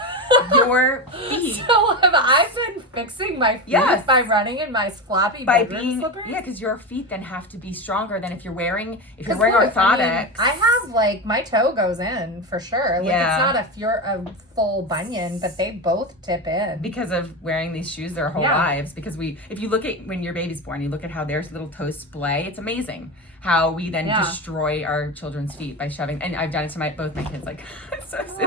your feet. So have I been fixing my feet Yes. by running in my floppy By bedroom being, slippers? yeah, because your feet then have to be stronger than if you're wearing Look, orthotics. I have like my toe goes in for sure. Like Yeah. it's not a full bunion, but they both tip in. Because of wearing these shoes their whole Yeah. lives. Because if you look at when your baby's born, you look at how their little toes splay. It's amazing how we then Yeah. destroy our children's feet by shoving. And I've done it to both my kids. Like it sucks Aw.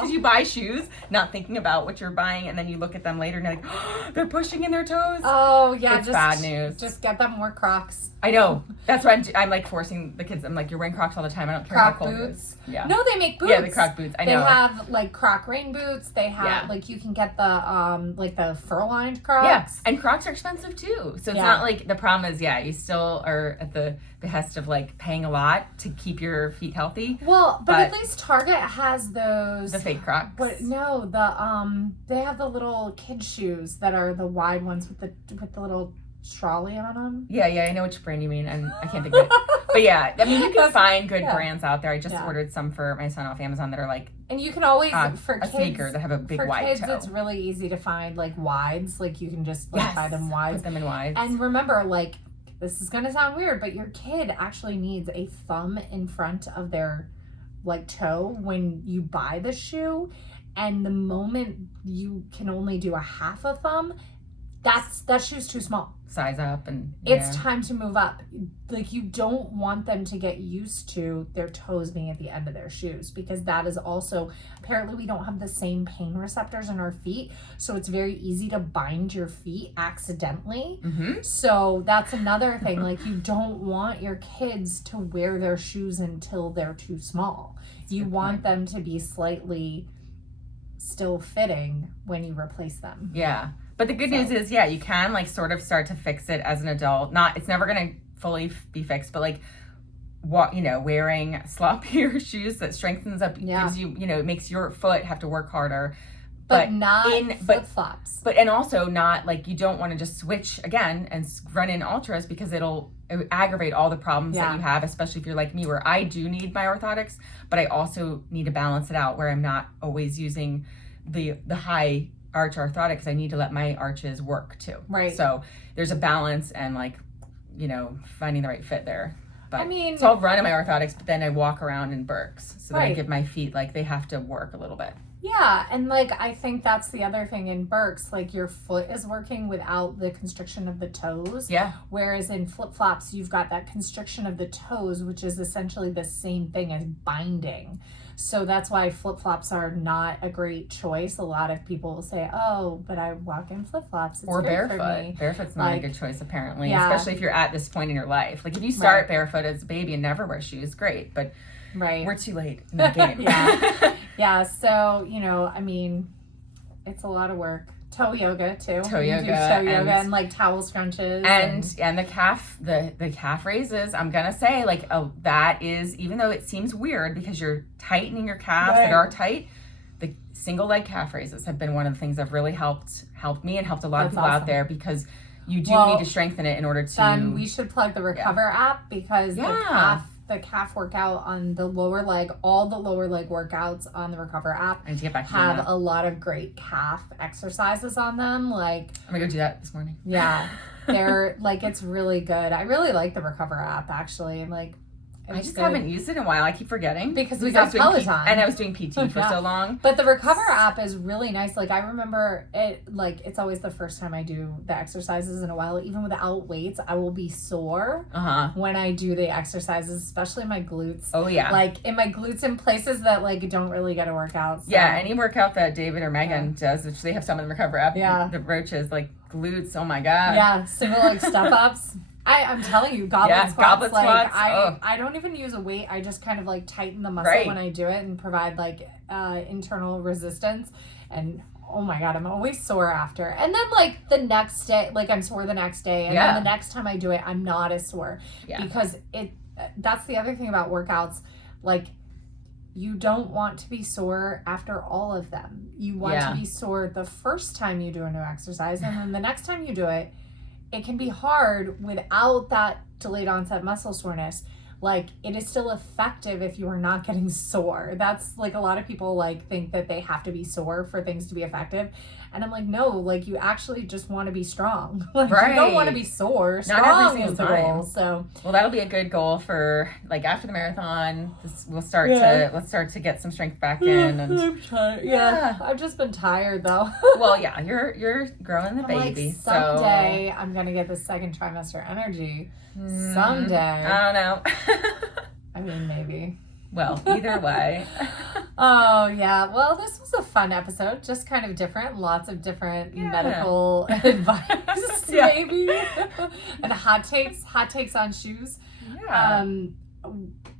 because you buy shoes not thinking about what you're buying, and then you look at them later and you're like, oh, they're pushing in their toes. Oh yeah, It's bad news. Just get them more Crocs. I know. That's why I'm like forcing the kids. I'm like, you're wearing Crocs all the time. I don't care Croc how cold it boots. is. Yeah. No, they make boots. Yeah, the Croc boots. I know. They have like Croc rain boots. They have Yeah. like you can get the fur lined Crocs. Yeah, and Crocs are expensive too. So it's Yeah. not like the problem is, you still are at the behest of like paying a lot to keep your feet healthy. Well, but at But- least Target has those. The fake Crocs. But no, they have the little kid shoes that are the wide ones with the little trolley on them. Yeah, I know which brand you mean, and I can't think of it. But yeah, I mean, you can That's- find good yeah. brands out there. I just Yeah. ordered some for my son off Amazon that are like And you can always for a kids sneaker that have a big for wide kids toe. it's really easy to find like wides. Like you can just Yes, buy them wides. put them in wides. And remember, like, this is gonna sound weird, but your kid actually needs a thumb in front of their like toe when you buy the shoe. And the moment you can only do a half a thumb, that shoe's too small. Size up and It's time to move up. Like you don't want them to get used to their toes being at the end of their shoes, because that is also apparently we don't have the same pain receptors in our feet, so it's very easy to bind your feet accidentally. Mm-hmm. So that's another thing. Like you don't want your kids to wear their shoes until they're too small. You want them to be slightly still fitting when you replace them. Yeah. But the good news is, you can like sort of start to fix it as an adult. It's never going to fully be fixed, but like wearing sloppier shoes that strengthens up, gives you, it makes your foot have to work harder. But not flip-flops. And also not like you don't want to just switch again and run in ultras because it would aggravate all the problems that you have, especially if you're like me where I do need my orthotics, but I also need to balance it out where I'm not always using the high arch orthotic because I need to let my arches work too. Right. So there's a balance and like, finding the right fit there. But I mean, so I'll run in my orthotics, but then I walk around in Birks so that I Right. give my feet like they have to work a little bit. yeah, and like I think that's the other thing in Birks, like your foot is working without the constriction of the toes. Yeah. Whereas in flip-flops, you've got that constriction of the toes, which is essentially the same thing as binding. So that's why flip-flops are not a great choice. A lot of people will say, oh, but I walk in flip-flops. It's Or great for barefoot. me. Barefoot's not Like, a good choice apparently, yeah. especially if you're at this point in your life. Like if you start barefoot as a baby and never wear shoes, great, but Right. we're too late in the game. Yeah. Yeah, so, I mean, it's a lot of work. Toe yoga, too. Toe You yoga do toe yoga and- and like towel scrunches. And the calf raises, I'm gonna say like that is, even though it seems weird because you're tightening your calves Right. that are tight, the single leg calf raises have been one of the things that have really helped me and helped a lot of That's people out awesome. there because you do Well, need to strengthen it in order to. Then we should plug the Recover app because the calf workout on the lower leg, all the lower leg workouts on the Recover app I need to get back to have that. a lot of great calf exercises on them. Like, I'm gonna go do that this morning. yeah, they're like, it's really good. I really like the Recover app actually. Like, I just haven't used it in a while. I keep forgetting because we I got was doing Peloton. and I was doing PT for Yeah. so long. But the Recover app is really nice. Like I remember it, like it's always the first time I do the exercises in a while. Even without weights, I will be sore when I do the exercises, especially my glutes. Oh yeah. Like in my glutes in places that like don't really get a workout. So. Yeah, any workout that David or Megan does, which they have some in the Recover app, Yeah. the roaches, like glutes, oh my God. Yeah, single leg step ups. I'm telling you, goblet Yeah, squats. goblet Like squats, I don't even use a weight. I just kind of like tighten the muscle Right. when I do it and provide like internal resistance. And oh my God, I'm always sore after. And then like the next day, like I'm sore the next day, and then the next time I do it, I'm not as sore because that's the other thing about workouts, like. You don't want to be sore after all of them. You want to be sore the first time you do a new exercise, and then the next time you do it, it can be hard without that delayed onset muscle soreness. like it is still effective if you are not getting sore. That's like a lot of people like think that they have to be sore for things to be effective. And I'm like, no, like you actually just want to be strong. Like you don't want to be sore. Not every Strong single is the time. goal. So Well, that'll be a good goal for like after the marathon. Let's start to get some strength back in. And I'm tired. Yeah, I've just been tired though. well, yeah, you're growing the I'm baby. like, someday I'm gonna get the second trimester energy. Someday. I don't know. I mean, maybe. Well, either way. Oh, yeah. Well, this was a fun episode. Just kind of different. Lots of different Yeah. medical advice, Yeah. maybe. And hot takes on shoes. Yeah.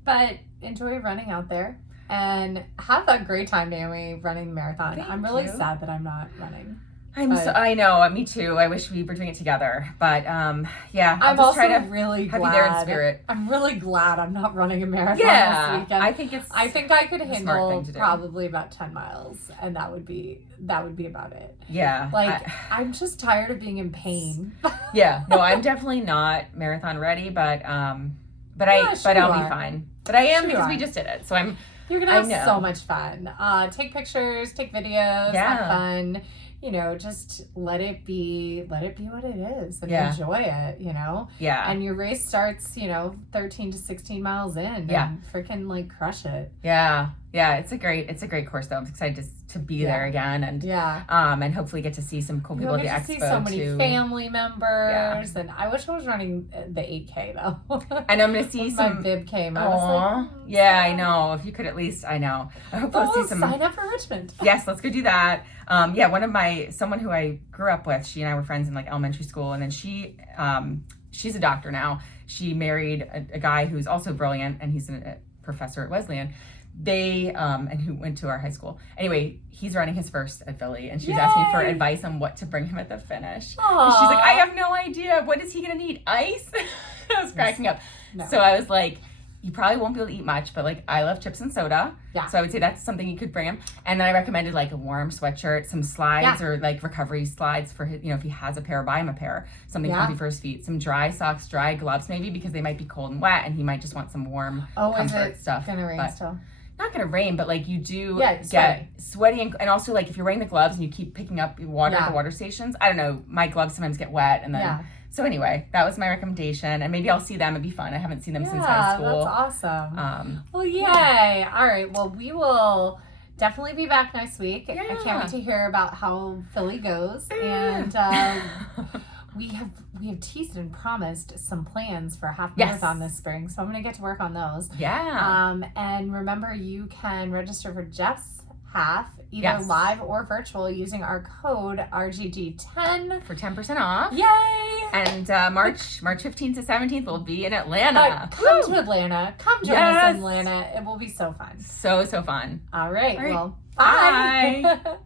But enjoy running out there. And have a great time, Naomi, running the marathon. Thank I'm really you. sad that I'm not running. I know, me too. I wish we were doing it together. But yeah, I'm just also try to really have glad. you there in spirit. I'm really glad I'm not running a marathon this Yeah. weekend. I think I could a smart handle thing to do. probably about 10 miles, and that would be about it. Yeah. Like I'm just tired of being in pain. Yeah. No, I'm definitely not marathon ready, but Yeah, I'll sure be you are. fine. But I am Sure you because we are. just did it. So I'm You're gonna I have know. so much fun. Take pictures, take videos, Yeah. have fun. You know, just let it be what it is and Yeah. enjoy it, you know? yeah. And your race starts, 13 to 16 miles in. Yeah. And freaking like crush it. Yeah. Yeah. It's a great course though. I'm excited to be Yeah. there again and Yeah. and hopefully get to see some cool people You'll at get the to expo see so many too. family members, and I wish I was running the 8K though. And I'm gonna see my some bib came. I was Aw. like, Yeah, I know. If you could at least, I know. I hope I'll see some. sign up for Richmond. Yes, let's go do that. Yeah, someone who I grew up with, she and I were friends in like elementary school, and then she's a doctor now. She married a guy who's also brilliant, and he's a professor at Wesleyan. And who went to our high school. Anyway, he's running his first at Philly, and she's asking for Yay. advice on what to bring him at the finish. And Aww. she's like, I have no idea. What is he gonna need? Ice? I was cracking up. No. So I was like, you probably won't be able to eat much, but like I love chips and soda. Yeah. So I would say that's something you could bring him. And then I recommended like a warm sweatshirt, some slides or like recovery slides for his, if he has a pair, buy him a pair. Something Yeah. comfy for his feet. Some dry socks, dry gloves maybe because they might be cold and wet and he might just want some warm Is comfort it stuff. gonna rain But still? not gonna rain, but like you do Yeah, get sweaty and also like if you're wearing the gloves and you keep picking up water at Yeah. the water stations, I don't know, my gloves sometimes get wet and then Yeah. so anyway, that was my recommendation and maybe I'll see them. It'd be fun. I haven't seen them since high school. That's awesome. Well, yay. yeah. All right. Well, we will definitely be back next week. I Yeah. can't wait to hear about how Philly goes. Yeah. And we have teased and promised some plans for a half Yes. marathon this spring. So I'm going to get to work on those. Yeah. And remember, you can register for Jeff's half, either Yes. live or virtual, using our code RGG10. For 10% off. Yay! And March 15th to 17th we'll be in Atlanta. Come Woo! to Atlanta. Come join us Yes. in Atlanta. It will be so fun. So fun. All right. All right. Well, Bye. bye.